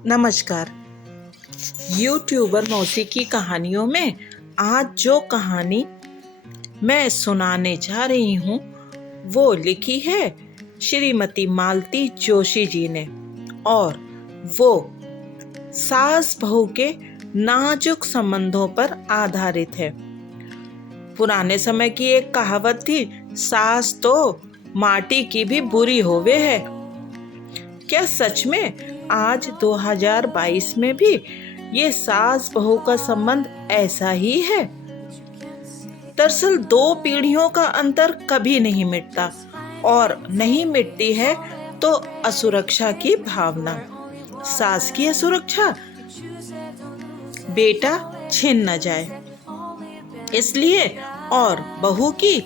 नमस्कार। यूट्यूबर मौसी की कहानियों में आज जो कहानी मैं सुनाने जा रही हूँ वो लिखी है श्रीमती मालती जोशी जी ने, और वो सास बहू के नाजुक संबंधों पर आधारित है। पुराने समय की एक कहावत थी, सास तो माटी की भी बुरी होवे है। क्या सच में आज 2022 में भी ये सास बहू का संबंध ऐसा ही है? दरअसल दो पीढ़ियों का अंतर कभी नहीं मिटता, और नहीं मिटती है तो असुरक्षा की भावना। सास की असुरक्षा, बेटा छिन न जाए इसलिए, और बहू की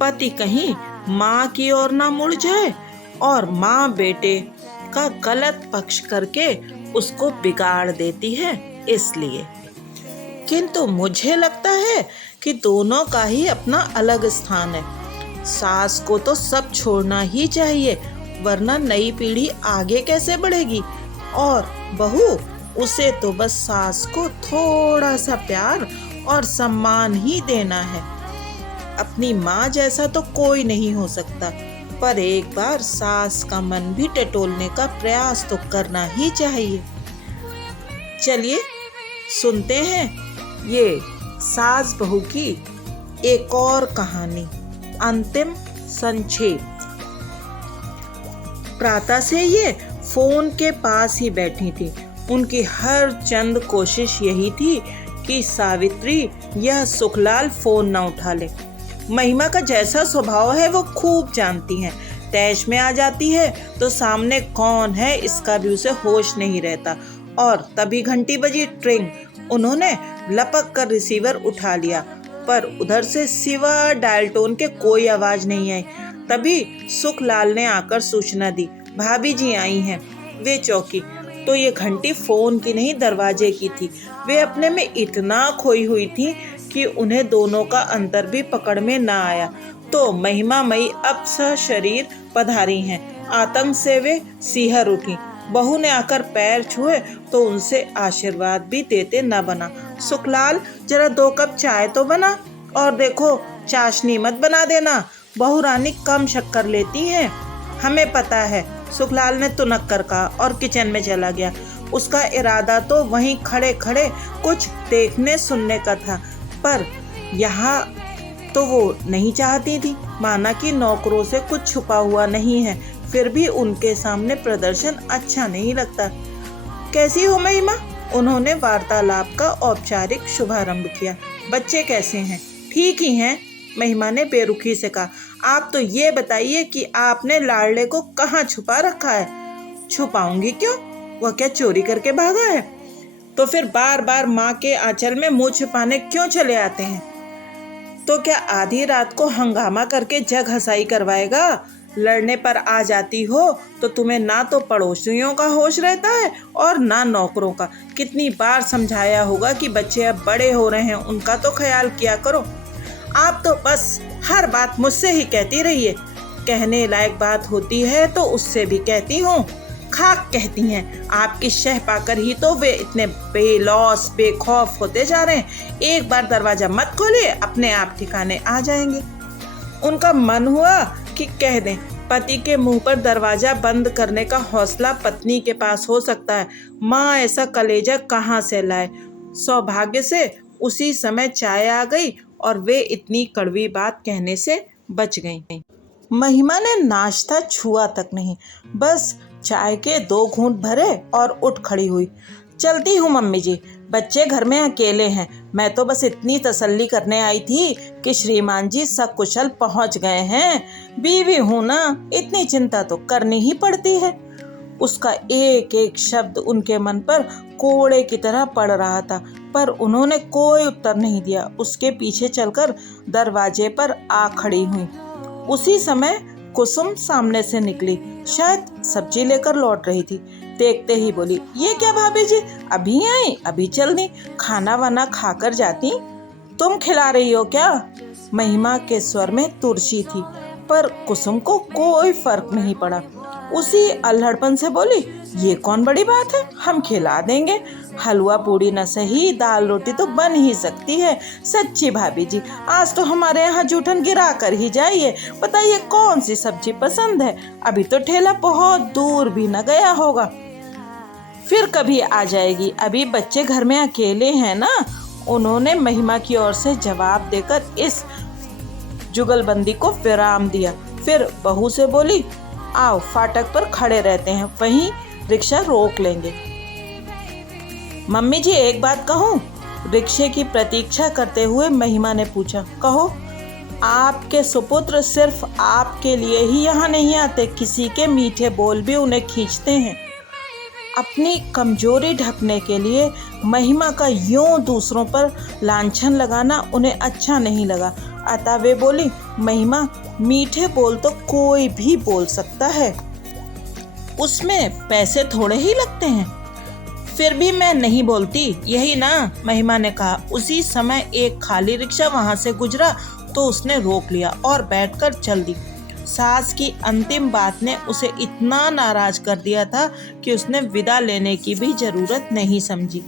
पति कहीं माँ की ओर ना मुड़ जाए, और माँ बेटे का गलत पक्ष करके उसको बिगाड़ देती है इसलिए। किंतु मुझे लगता है कि दोनों का ही अपना अलग स्थान है। सास को तो सब छोड़ना ही चाहिए, वरना नई पीढ़ी आगे कैसे बढ़ेगी, और बहू उसे तो बस सास को थोड़ा सा प्यार और सम्मान ही देना है। अपनी माँ जैसा तो कोई नहीं हो सकता, पर एक बार सास का मन भी टटोलने का प्रयास तो करना ही चाहिए। चलिए सुनते हैं ये सास बहू की एक और कहानी, अंतिम संक्षेप। प्रातः से ये फोन के पास ही बैठी थी। उनकी हर चंद कोशिश यही थी कि सावित्री यह सुखलाल फोन न उठा ले। महिमा का जैसा स्वभाव है वो खूब जानती हैं। तैश में आ जाती है तो सामने कौन है इसका भी उसे होश नहीं रहता। और तभी घंटी बजी, ट्रिंग। उन्होंने लपक कर रिसीवर उठा लिया, पर उधर से सिवा डायल टोन के कोई आवाज नहीं आई। तभी सुखलाल ने आकर सूचना दी, भाभी जी आई हैं। वे चौंकी तो ये घंटी फोन की नहीं दरवाजे की थी। वे अपने में इतना खोई हुई थी कि उन्हें दोनों का अंतर भी पकड़ में ना आया। तो महिमा मई अपसा शरीर पधारी हैं। आतंक से वे सिहर उठी। बहू ने आकर पैर छुए तो उनसे आशीर्वाद भी देते न बना। सुखलाल, जरा 2 कप चाय तो बना, और देखो चाशनी मत बना देना, बहू रानी कम शक्कर लेती हैं। हमें पता है, सुखलाल ने तुनक कर कहा और किचन में चला गया। उसका इरादा तो वहीं खड़े खड़े कुछ देखने सुनने का था, पर यहाँ तो वो नहीं चाहती थी। माना कि नौकरों से कुछ छुपा हुआ नहीं है, फिर भी उनके सामने प्रदर्शन अच्छा नहीं लगता। कैसी हो महिमा? उन्होंने वार्तालाप का औपचारिक शुभारंभ किया। बच्चे कैसे हैं? ठीक ही हैं, महिमा ने बेरुखी से कहा। आप तो ये बताइए कि आपने लाडले को कहाँ छुपा रखा है? छुपाऊंगी क्यों? वह क्या चोरी करके भागा है? तो फिर बार बार माँ के आंचल में मुंह छुपाने क्यों चले आते हैं? तो क्या आधी रात को हंगामा करके जग हंसाई करवाएगा? लड़ने पर आ जाती हो तो तुम्हें ना तो पड़ोसियों का होश रहता है और ना नौकरों का। कितनी बार समझाया होगा कि बच्चे अब बड़े हो रहे हैं, उनका तो ख्याल किया करो। आप तो बस हर बात मुझसे ही कहती रहिए। कहने लायक बात होती है तो उससे भी कहती हूँ। खाक कहती हैं। आपकी शह पाकर ही तो वे इतने बेलौस बेखौफ होते जा रहे हैं। एक बार दरवाजा मत खोलिए, अपने आप ठिकाने आ जाएंगे। उनका मन हुआ कि कह दें, पति के मुंह पर दरवाजा बंद करने का हौसला पत्नी के पास हो सकता है, माँ ऐसा कलेजा कहाँ से लाए। सौभाग्य से उसी समय चाय आ गई और वे इतनी कड़वी बात कहने से बच गईं। महिमा ने नाश्ता छुआ तक नहीं, बस चाय के 2 घूंट भरे और उठ खड़ी हुई। चलती हूँ मम्मी जी, बच्चे घर में अकेले हैं। मैं तो बस इतनी तसल्ली करने आई थी कि श्रीमान जी सकुशल पहुँच गए हैं। बीवी हूँ ना, इतनी चिंता तो करनी ही पड़ती है। उसका एक एक शब्द उनके मन पर कोड़े की तरह पड़ रहा था, पर उन्होंने कोई उत्तर नहीं दिया। उसके पीछे चलकर दरवाजे पर आ खड़ी हुई। उसी समय कुसुम सामने से निकली, शायद सब्जी लेकर लौट रही थी। देखते ही बोली, ये क्या भाभी जी, अभी आई? अभी चल दी, खाना वाना खाकर जाती। तुम खिला रही हो क्या? महिमा के स्वर में तुरसी थी, पर कुसुम को कोई फर्क नहीं पड़ा। उसी अल्हड़पन से बोली, ये कौन बड़ी बात है, हम खिला देंगे। हलवा पूड़ी न सही, दाल रोटी तो बन ही सकती है। सच्ची भाभी जी, आज तो हमारे यहाँ जूठन गिरा कर ही जाइए। बताइए कौन सी सब्जी पसंद है। अभी तो ठेला बहुत दूर भी न गया होगा, फिर कभी आ जाएगी। अभी बच्चे घर में अकेले हैं ना। उन्होंने महिमा की ओर से जवाब देकर इस जुगलबंदी को विराम दिया। फिर बहू से बोली, आओ फाटक पर खड़े रहते हैं, वहीं रिक्शा रोक लेंगे। मम्मी जी एक बात कहूँ? रिक्शे की प्रतीक्षा करते हुए महिमा ने पूछा। कहो। आपके सुपुत्र सिर्फ आपके लिए ही यहाँ नहीं आते, किसी के मीठे बोल भी उन्हें खींचते हैं। अपनी कमजोरी ढकने के लिए महिमा का यूं दूसरों पर लांछन लगाना उन्हें अच्छा नहीं लगा। अतः वे बोली, महिमा मीठे बोल तो कोई भी बोल सकता है, उसमें पैसे थोड़े ही लगते हैं। फिर भी मैं नहीं बोलती, यही ना, महिमा ने कहा। उसी समय एक खाली रिक्शा वहां से गुजरा तो उसने रोक लिया और बैठकर चल दी। सास की अंतिम बात ने उसे इतना नाराज कर दिया था कि उसने विदा लेने की भी जरूरत नहीं समझी।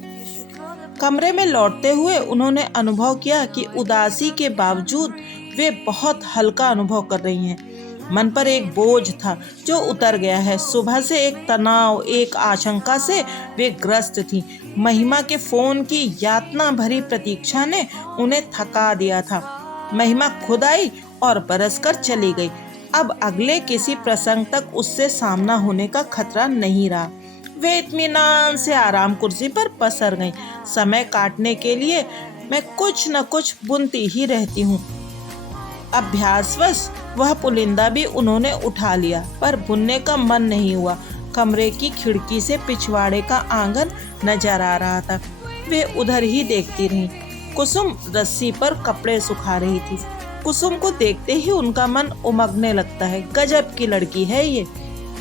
कमरे में लौटते हुए उन्होंने अनुभव किया कि उदासी के बावजूद वे बहुत हल्का अनुभव कर रही हैं। मन पर एक बोझ था जो उतर गया है। सुबह से एक तनाव, एक आशंका से वे ग्रस्त थीं। महिमा के फोन की यातना भरी प्रतीक्षा ने उन्हें थका दिया था। महिमा खुद आई और बरसकर चली गई। अब अगले किसी प्रसंग तक उससे सामना होने का खतरा नहीं रहा। वे इत्मीनान से आराम कुर्सी पर पसर गईं। समय काटने के लिए मैं कुछ न कुछ बुनती ही रहती हूँ। अभ्यासवश वह पुलिंदा भी उन्होंने उठा लिया, पर बुनने का मन नहीं हुआ। कमरे की खिड़की से पिछवाड़े का आंगन नजर आ रहा था। वे उधर ही देखती रहीं। कुसुम रस्सी पर कपड़े सुखा रही थी। कुसुम को देखते ही उनका मन उमगने लगता है। गजब की लड़की है ये,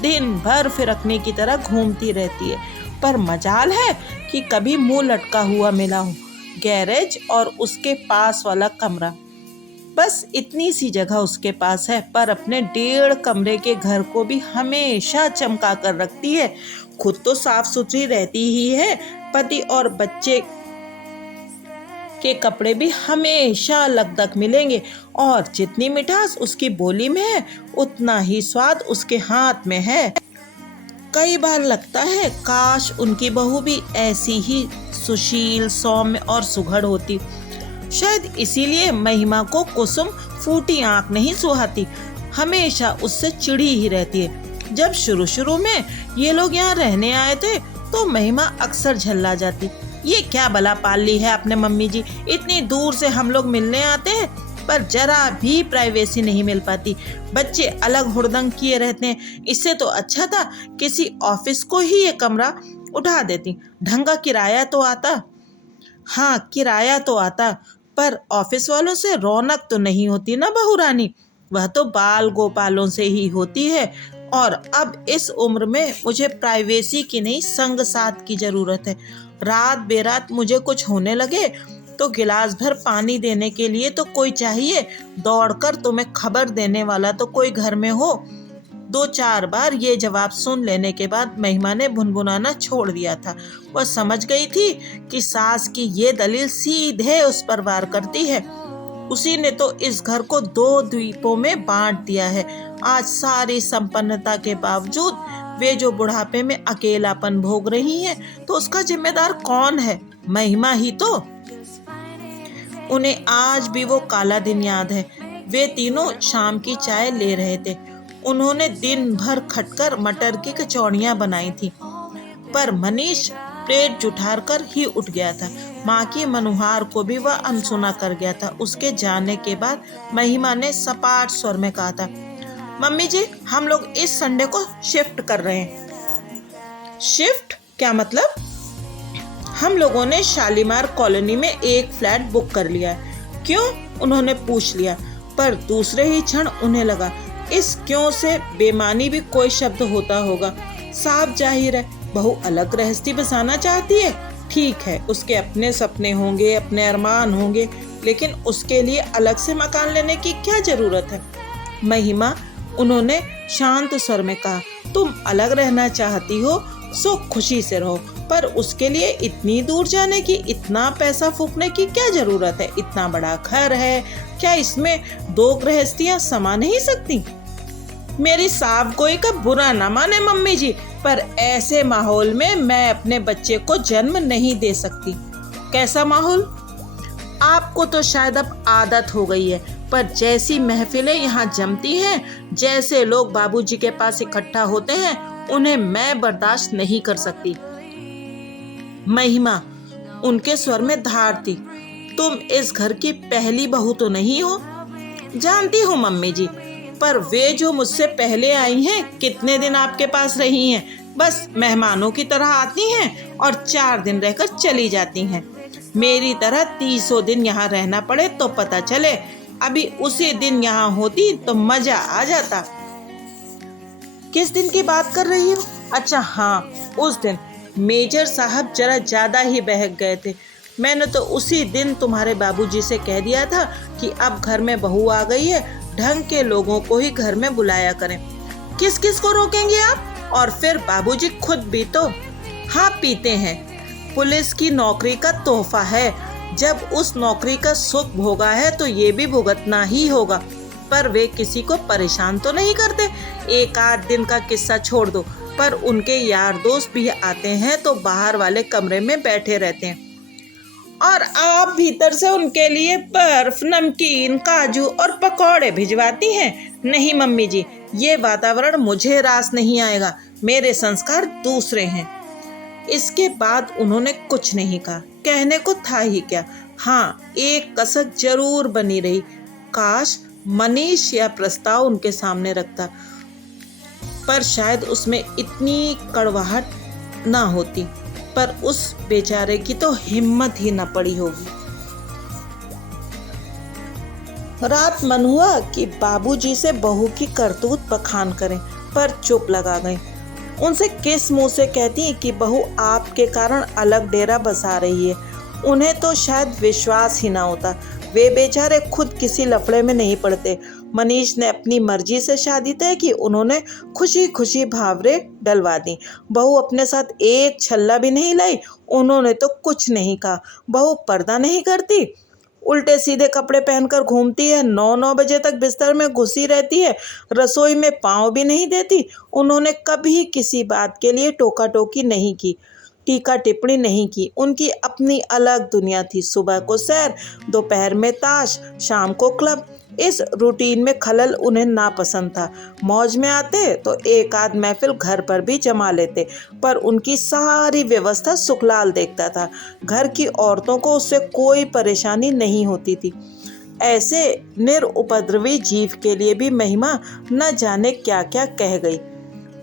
दिन भर फिरकने की तरह घूमती रहती है, पर मजाल है कि कभी मुंह लटका हुआ मिला हो। गैरेज और उसके पास वाला कमरा, बस इतनी सी जगह उसके पास है, पर अपने 1.5 कमरे के घर को भी हमेशा चमका कर रखती है। खुद तो साफ सुथरी रहती ही है, पति और बच्चे के कपड़े भी हमेशा लगदग मिलेंगे, और जितनी मिठास उसकी बोली में है उतना ही स्वाद उसके हाथ में है। कई बार लगता है काश उनकी बहू भी ऐसी ही सुशील, सौम्य और सुघड़ होती। शायद इसीलिए महिमा को कुसुम फूटी आंख नहीं सुहाती, हमेशा उससे चिढ़ी ही रहती है। जब शुरू शुरू में ये लोग यहाँ रहने आए थे तो महिमा अक्सर झल्ला जाती। ये क्या भला पाल ली है आपने मम्मी जी, इतनी दूर से हम लोग मिलने आते हैं पर जरा भी प्राइवेसी नहीं मिल पाती। बच्चे अलग हुड़दंग किए रहते हैं। इससे तो अच्छा था किसी ऑफिस को ही ये कमरा उठा देती, ढंग का किराया तो आता। हाँ, किराया तो आता, पर ऑफिस वालों से रौनक तो नहीं होती ना बहू रानी, वह तो बाल गोपालों से ही होती है। और अब इस उम्र में मुझे प्राइवेसी की नहीं, संग साथ की जरूरत है। रात बेरात मुझे कुछ होने लगे तो गिलास भर पानी देने के लिए तो कोई चाहिए, दौड़कर तुम्हें खबर देने वाला तो कोई घर में हो। 2-4 बार ये जवाब सुन लेने के बाद महिमा ने भुनभुनाना छोड़ दिया था। वह समझ गई थी कि सास की ये दलील सीधे उस पर वार करती है। उसी ने तो इस घर को 2 द्वीपों में बांट दिया है। आज सारी संपन्नता के बावजूद वे जो बुढ़ापे में अकेलापन भोग रही हैं, तो उसका जिम्मेदार कौन है? महिमा ही तो। उन्हें आज भी वो काला दिन याद है। वे तीनों शाम की चाय ले रहे थे। उन्होंने दिन भर खटकर मटर की कचौड़ियाँ बनाई थी, पर मनीष प्लेट जुठार कर ही उठ गया था। माँ की मनुहार को भी वह अनसुना कर गया था। उसके जाने के बाद महिमा ने सपाट स्वर में कहा था, मम्मी जी हम लोग इस संडे को शिफ्ट कर रहे हैं। शिफ्ट क्या मतलब? हम लोगों ने शालीमार कॉलोनी में एक फ्लैट बुक कर लिया है। क्यों? उन्होंने पूछ लिया, पर दूसरे ही क्षण उन्हें लगा इस क्यों से बेमानी भी कोई शब्द होता होगा। साफ जाहिर है बहू अलग गृहस्थी बसाना चाहती है। ठीक है, उसके अपने सपने होंगे, अपने अरमान होंगे, लेकिन उसके लिए अलग से मकान लेने की क्या जरूरत है? महिमा, उन्होंने शांत स्वर में कहा, तुम अलग रहना चाहती हो, सुख खुशी से रहो, पर उसके लिए इतनी दूर जाने की, इतना पैसा फूकने की क्या जरूरत है? इतना बड़ा घर है, क्या इसमें 2 गृहस्थियां समा नहीं सकती? मेरी साफ गोई का बुरा न माने मम्मी जी, पर ऐसे माहौल में मैं अपने बच्चे को जन्म नहीं दे सकती। कैसा माहौल? आपको तो शायद अब आदत हो गई है, पर जैसी महफिलें यहाँ जमती हैं, जैसे लोग बाबूजी के पास इकट्ठा होते हैं, उन्हें मैं बर्दाश्त नहीं कर सकती। महिमा, उनके स्वर में धार थी। तुम इस घर की पहली बहू तो नहीं हो? जानती हूँ मम्मी जी, पर वे जो मुझसे पहले आई हैं, कितने दिन आपके पास रही हैं? बस मेहमानों की तरह आती हैं और 4 दिन रहकर चली जाती हैं। मेरी तरह 30 दिन यहाँ रहना पड़े तो पता चले। अभी उसी दिन यहाँ होती तो मजा आ जाता। किस दिन की बात कर रही हो? अच्छा हाँ, उस दिन मेजर साहब जरा ज्यादा ही बहक गए थे। मैंने तो उसी दिन तुम्हारे बाबूजी से कह दिया था कि अब घर में बहू आ गई है, ढंग के लोगों को ही घर में बुलाया करें। किस किस को रोकेंगे आप? और फिर बाबूजी खुद भी तो हाँ पीते हैं। पुलिस की नौकरी का तोहफा है, जब उस नौकरी का सुख भोगा है तो ये भी भुगतना ही होगा। पर वे किसी को परेशान तो नहीं करते। 1-8 दिन का किस्सा छोड़ दो, पर उनके यार दोस्त भी आते हैं तो बाहर वाले कमरे में बैठे रहते हैं और आप भीतर से उनके लिए बर्फ, नमकीन, काजू और पकौड़े भिजवाती हैं। नहीं मम्मी जी, ये वातावरण मुझे रास नहीं आएगा। मेरे संस्कार दूसरे हैं। इसके बाद उन्होंने कुछ नहीं कहा। कहने को था ही क्या। हाँ, एक कसक जरूर बनी रही। काश मनीष यह प्रस्ताव उनके सामने रखता, पर शायद उसमें इतनी कड़वाहट ना होती। पर उस बेचारे की तो हिम्मत ही न पड़ी होगी। रात मन हुआ कि बाबूजी से बहू की करतूत बखान करें, पर चुप लगा गए। उनसे किस मुंह से कहती कि बहू आपके कारण अलग डेरा बसा रही है। उन्हें तो शायद विश्वास ही ना होता। वे बेचारे खुद किसी लफड़े में नहीं पड़ते। मनीष ने अपनी मर्जी से शादी तय की, उन्होंने खुशी खुशी भावरे डलवा दी। बहू अपने साथ एक छल्ला भी नहीं लाई, उन्होंने तो कुछ नहीं कहा। बहू पर्दा नहीं करती, उल्टे सीधे कपड़े पहनकर घूमती है, 9-9 बजे तक बिस्तर में घुसी रहती है, रसोई में पाँव भी नहीं देती। उन्होंने कभी किसी बात के लिए टोका टोकी नहीं की, टीका टिप्पणी नहीं की। उनकी अपनी अलग दुनिया थी। सुबह को सैर, दोपहर में ताश, शाम को क्लब। इस रूटीन में खलल उन्हें नापसंद था। मौज में आते तो एक आध महफिल घर पर भी जमा लेते, पर उनकी सारी व्यवस्था सुखलाल देखता था। घर की औरतों को उससे कोई परेशानी नहीं होती थी। ऐसे निरुपद्रवी जीव के लिए भी महिमा न जाने क्या क्या कह गई।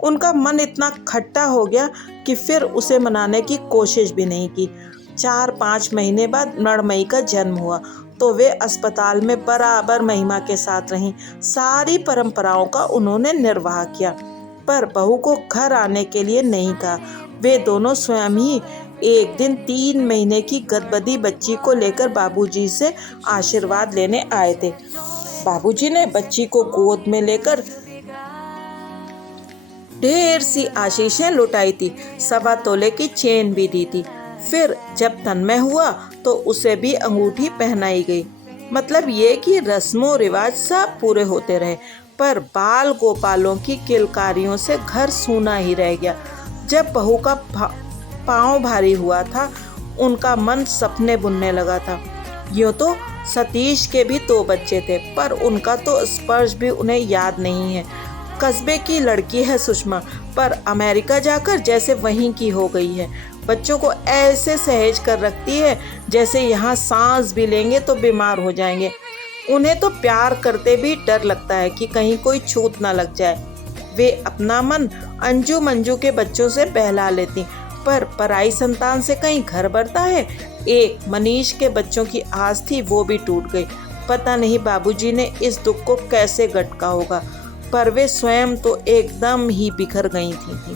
उनका मन इतना खट्टा हो गया कि फिर उसे मनाने की कोशिश भी नहीं की। 4-5 महीने बाद मृणमयी का जन्म हुआ तो वे अस्पताल में बराबर महिमा के साथ रहीं। सारी परंपराओं का उन्होंने निर्वाह किया, पर बहू को घर आने के लिए नहीं कहा। वे दोनों स्वयं ही एक दिन 3 महीने की गर्भवती बच्ची को लेकर बाबूजी से आशीर्वाद लेने आए थे। बाबूजी ने बच्ची को गोद में लेकर ढेर सी आशीषें लुटाई थी, 1.25 तोले की चेन भी दी थी। फिर जब तन्मय हुआ तो उसे भी अंगूठी पहनाई गई। मतलब ये कि रस्मों रिवाज सब पूरे होते रहे, पर बाल गोपालों की किलकारियों से घर सूना ही रह गया। जब बहू का पाँव भारी हुआ था, उनका मन सपने बुनने लगा था। यूँ तो सतीश के भी 2 बच्चे थे, पर उनका तो स्पर्श भी उन्हें याद नहीं है। कस्बे की लड़की है सुषमा, पर अमेरिका जाकर जैसे वहीं की हो गई है। बच्चों को ऐसे सहेज कर रखती है जैसे यहाँ सांस भी लेंगे तो बीमार हो जाएंगे। उन्हें तो प्यार करते भी डर लगता है कि कहीं कोई छूत ना लग जाए। वे अपना मन अंजू मंजू के बच्चों से बहला लेती, पर पराई संतान से कहीं घर भरता है। एक मनीष के बच्चों की आस थी, वो भी टूट गई। पता नहीं बाबूजी ने इस दुख को कैसे गटका होगा, पर वे स्वयं तो एकदम ही बिखर गई थी।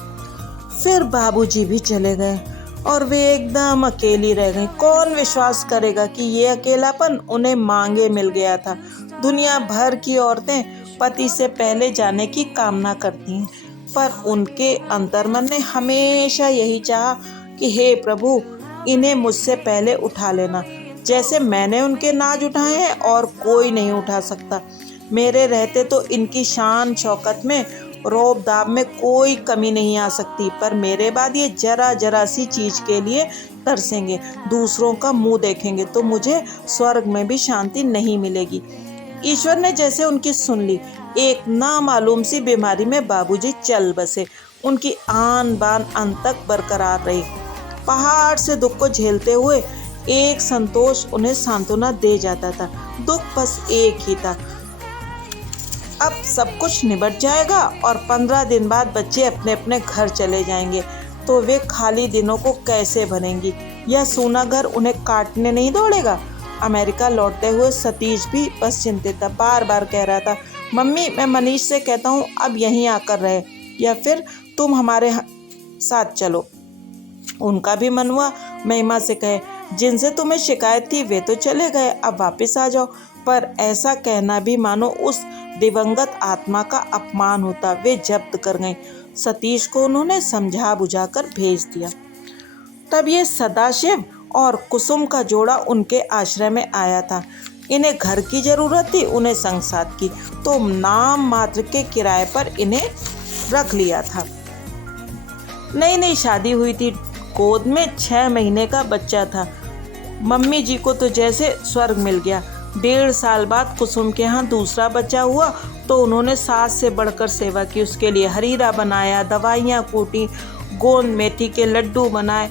फिर बाबूजी भी चले गए और वे एकदम अकेली रह गई। कौन विश्वास करेगा कि ये अकेलापन उन्हें मांगे मिल गया था। दुनिया भर की औरतें पति से पहले जाने की कामना करती हैं, पर उनके अंतर्मन ने हमेशा यही चाहा कि हे प्रभु, इन्हें मुझसे पहले उठा लेना, जैसे मैंने उनके नाज उठाए हैं और कोई नहीं उठा सकता। मेरे रहते तो इनकी शान शौकत में, रौब दाब में कोई कमी नहीं आ सकती, पर मेरे बाद ये जरा जरा सी चीज के लिए तरसेंगे, दूसरों का मुंह देखेंगे तो मुझे स्वर्ग में भी शांति नहीं मिलेगी। ईश्वर ने जैसे उनकी सुन ली। एक नामालूम सी बीमारी में बाबूजी चल बसे। उनकी आन बान अंत तक बरकरार रही। पहाड़ से दुख को झेलते हुए एक संतोष उन्हें सांत्वना दे जाता था। दुख बस एक ही था, अब सब कुछ निबट जाएगा और 15 दिन बाद बच्चे अपने अपने घर चले जाएंगे, तो वे खाली दिनों को कैसे भरेंगी? यह सूना घर उन्हें काटने नहीं दौड़ेगा। अमेरिका लौटते हुए सतीश भी बस चिंतित था। बार बार कह रहा था, मम्मी मैं मनीष से कहता हूँ अब यहीं आकर रहे, या फिर तुम हमारे साथ चलो। उनका भी मन हुआ महिमा से कहे, जिनसे तुम्हें शिकायत थी वे तो चले गए, अब वापस आ जाओ। पर ऐसा कहना भी मानो उस दिवंगत आत्मा का अपमान होता। वे जब्त कर गईं। सतीश को उन्होंने समझा बुझाकर भेज दिया। तब ये सदाशिव और कुसुम का जोड़ा उनके आश्रय में आया था। इन्हें घर की जरूरत थी, उन्हें संग साथ की, तो नाम मात्र के किराए पर इन्हें रख लिया था। नई नई शादी हुई थी, गोद में 6 महीने का बच्चा था। मम्मी जी को तो जैसे स्वर्ग मिल गया। 1.5 साल बाद कुसुम के यहाँ दूसरा बच्चा हुआ तो उन्होंने सास से बढ़कर सेवा की। उसके लिए हरीरा बनाया, दवाइयाँ कूटी, गोंद मेथी के लड्डू बनाए,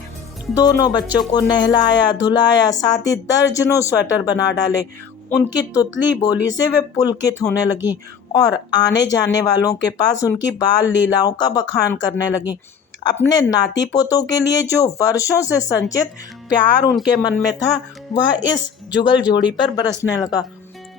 दोनों बच्चों को नहलाया धुलाया, साथ ही दर्जनों स्वेटर बना डाले। उनकी तुतली बोली से वे पुलकित होने लगी और आने जाने वालों के पास उनकी बाल लीलाओं का बखान करने लगी। अपने नाती पोतों के लिए जो वर्षों से संचित प्यार उनके मन में था, वह इस जुगल जोड़ी पर बरसने लगा।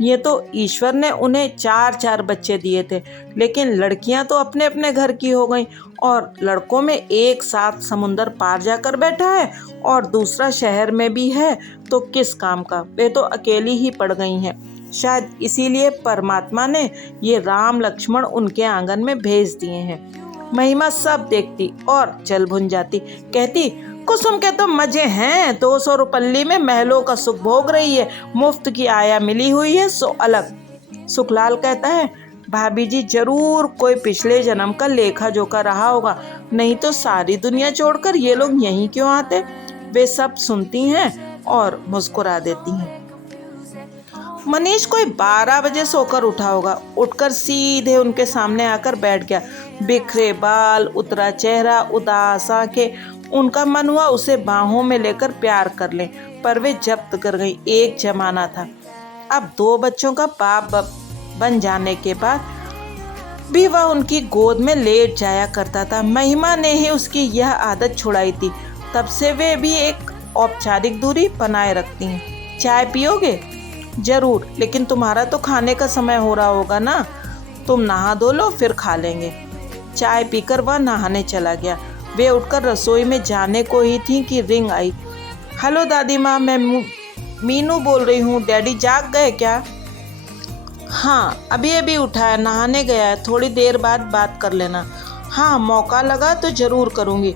ये तो ईश्वर ने उन्हें 4 बच्चे दिए थे, लेकिन लड़कियां तो अपने अपने घर की हो गईं और लड़कों में एक साथ समुंदर पार जाकर बैठा है और दूसरा शहर में भी है, तो किस काम का? वे तो अकेली ही पड़ गई हैं। शायद इसीलिए परमात्मा ने ये राम लक्ष्मण उनके आंगन में भेज दिए हैं। महिमा सब देखती और जल भुन जाती। कहती, कुसुम के तो मजे हैं, 200 रुपल्ली में महलों का सुख भोग रही है, मुफ्त की आया मिली हुई है सो अलग। सुखलाल कहता है, भाभी जी जरूर कोई पिछले जन्म का लेखा जोखा रहा होगा, नहीं तो सारी दुनिया छोड़कर ये लोग यहीं क्यों आते? वे सब सुनती हैं और मुस्कुरा देती हैं। मनीष कोई 12 बजे सोकर उठा होगा। उठकर सीधे उनके सामने आकर बैठ गया। बिखरे बाल, उतरा चेहरा, उदास आंखें। उनका मन हुआ उसे बाहों में लेकर प्यार कर ले, पर वे जब्त कर गई। एक जमाना था। अब 2 बच्चों का बाप बन जाने के बाद भी वह उनकी गोद में लेट जाया करता था। महिमा ने ही उसकी यह आदत छुड़ाई थी। तब से वे भी एक औपचारिक दूरी बनाए रखती हैं। चाय पियोगे? जरूर, लेकिन तुम्हारा तो खाने का समय हो रहा होगा ना। तुम नहा धो लो फिर खा लेंगे। चाय पीकर वह नहाने चला गया। वे उठकर रसोई में जाने को ही थी कि रिंग आई। हेलो दादी माँ, मैं मीनू बोल रही हूँ। डैडी जाग गए क्या? हाँ, अभी अभी उठा है, नहाने गया है, थोड़ी देर बाद बात कर लेना। हाँ, मौका लगा तो ज़रूर करूँगी।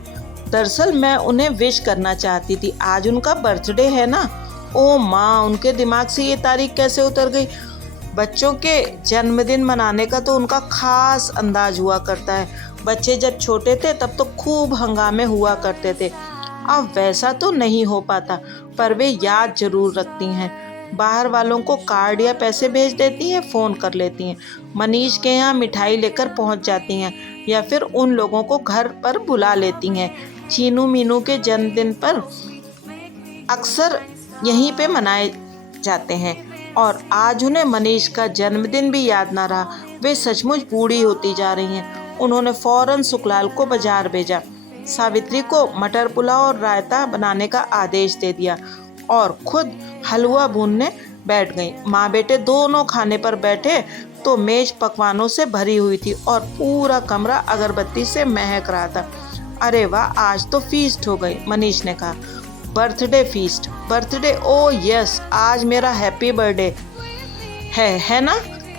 दरअसल मैं उन्हें विश करना चाहती थी, आज उनका बर्थडे है ना। ओ माँ, उनके दिमाग से ये तारीख कैसे उतर गई? बच्चों के जन्मदिन मनाने का तो उनका खास अंदाज हुआ करता है। बच्चे जब छोटे थे तब तो खूब हंगामे हुआ करते थे। अब वैसा तो नहीं हो पाता, पर वे याद जरूर रखती हैं। बाहर वालों को कार्ड या पैसे भेज देती हैं, फ़ोन कर लेती हैं, मनीष के यहाँ मिठाई लेकर पहुँच जाती हैं, या फिर उन लोगों को घर पर बुला लेती हैं। चीनू मीनू के जन्मदिन पर अक्सर यहीं पे मनाए जाते हैं, और आज उन्हें मनीष का जन्मदिन भी याद ना रहा। वे सचमुच बूढ़ी होती जा रही हैं। उन्होंने फौरन सुखलाल को बाजार भेजा, सावित्री को मटर पुलाव और रायता बनाने का आदेश दे दिया और खुद हलवा भूनने बैठ गई। माँ बेटे दोनों खाने पर बैठे तो मेज पकवानों से भरी हुई थी और पूरा कमरा अगरबत्ती से महक रहा था। अरे वाह, आज तो फीस्ट हो गई, मनीष ने कहा। Birthday feast? बर्थडे? ओ यस, आज मेरा हैप्पी बर्थडे है ना।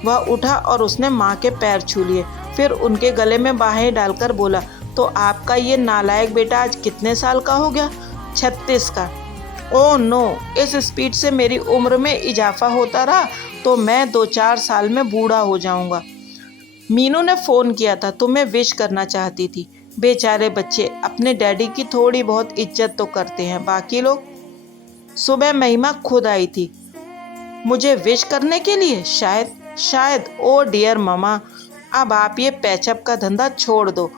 वह उठा और उसने माँ के पैर छू लिए। फिर उनके गले में बाहें डालकर बोला, तो आपका ये नालायक बेटा आज कितने साल का हो गया? 36 का। ओह नो, इस स्पीड से मेरी उम्र में इजाफा होता रहा तो मैं 2-4 साल में बूढ़ा हो जाऊंगा। मीनू ने फ़ोन किया था, तुम्हें विश करना चाहती थी। बेचारे बच्चे अपने डैडी की थोड़ी बहुत इज्जत तो करते हैं, बाकी लोग। सुबह महिमा खुद आई थी मुझे विश करने के लिए, शायद। ओ डियर ममा, अब आप ये पैचअप का धंधा छोड़ दो,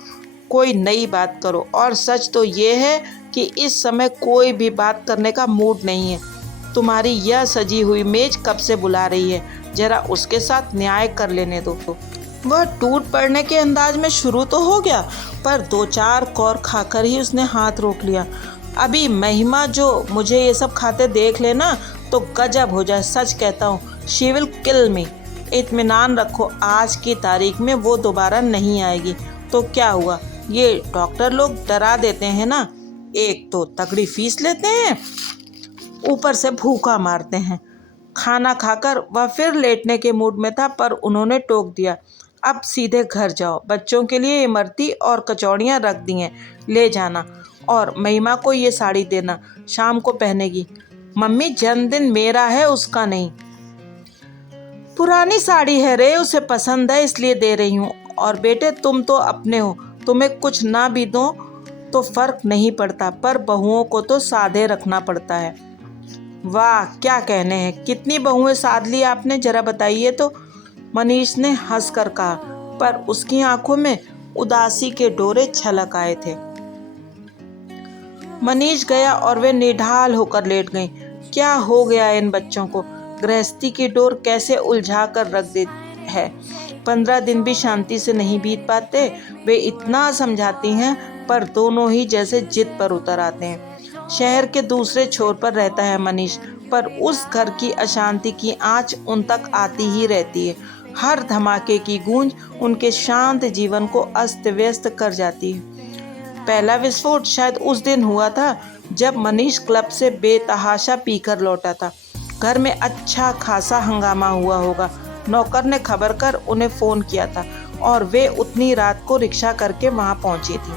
कोई नई बात करो। और सच तो ये है कि इस समय कोई भी बात करने का मूड नहीं है। तुम्हारी यह सजी हुई मेज कब से बुला रही है, जरा उसके साथ न्याय कर लेने दो। वह टूट पड़ने के अंदाज में शुरू तो हो गया, पर 2-4 कौर खाकर ही उसने हाथ रोक लिया। अभी महिमा जो मुझे ये सब खाते देख लेना तो गजब हो जाए, सच कहता हूँ, शी विल किल मी। इत्मीनान रखो, आज की तारीख में वो दोबारा नहीं आएगी। तो क्या हुआ, ये डॉक्टर लोग डरा देते हैं ना, एक तो तगड़ी फीस लेते हैं, ऊपर से भूखा मारते हैं। खाना खाकर वह फिर लेटने के मूड में था, पर उन्होंने टोक दिया, अब सीधे घर जाओ, बच्चों के लिए इमरती और कचौड़ियाँ रख दी हैं, ले जाना, और महिमा को ये साड़ी देना, शाम को पहनेगी। मम्मी, जन्मदिन मेरा है, उसका नहीं। पुरानी साड़ी है रे, उसे पसंद है इसलिए दे रही हूँ। और बेटे, तुम तो अपने हो, तुम्हें कुछ ना भी दो तो फर्क नहीं पड़ता, पर बहुओं को तो साधे रखना पड़ता है। वाह, क्या कहने हैं, कितनी बहुएं साध ली आपने, जरा बताइए तो, मनीष ने हंसकर कहा, पर उसकी आंखों में उदासी के डोरे छलक आए थे। मनीष गया और वे निढाल होकर लेट गईं। क्या हो गया इन बच्चों को, गृहस्थी की डोर कैसे उलझा कर रख दे है। 15 दिन भी शांति से नहीं बीत पाते। वे इतना समझाती हैं, पर दोनों ही जैसे जिद पर उतर आते हैं। शहर के दूसरे छोर पर रहता है मनीष, पर उस घर की अशांति की आंच उन तक आती ही रहती है। हर धमाके की गूंज उनके शांत जीवन को अस्त व्यस्त कर जाती है। पहला विस्फोट शायद उस दिन हुआ था जब मनीष क्लब से बेतहाशा पीकर लौटा था। घर में अच्छा खासा हंगामा हुआ होगा। नौकर ने खबर कर उन्हें फ़ोन किया था और वे उतनी रात को रिक्शा करके वहां पहुंची थी।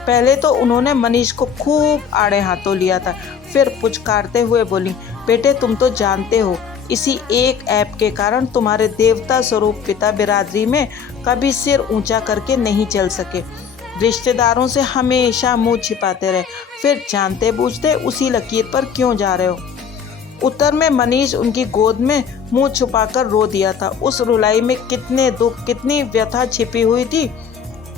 पहले तो उन्होंने मनीष को खूब आड़े हाथों लिया था, फिर पुचकारते हुए बोली, बेटे, तुम तो जानते हो, इसी एक ऐप के कारण तुम्हारे देवता स्वरूप पिता बिरादरी में कभी सिर ऊंचा करके नहीं चल सके। रिश्तेदारों से हमेशा मुंह छिपाते रहे, फिर जानते बूझते उसी लकीर पर क्यों जा रहे हो। उत्तर में मनीष उनकी गोद में मुंह छुपाकर रो दिया था। उस रुलाई में कितने दुख, कितनी व्यथा छिपी हुई थी।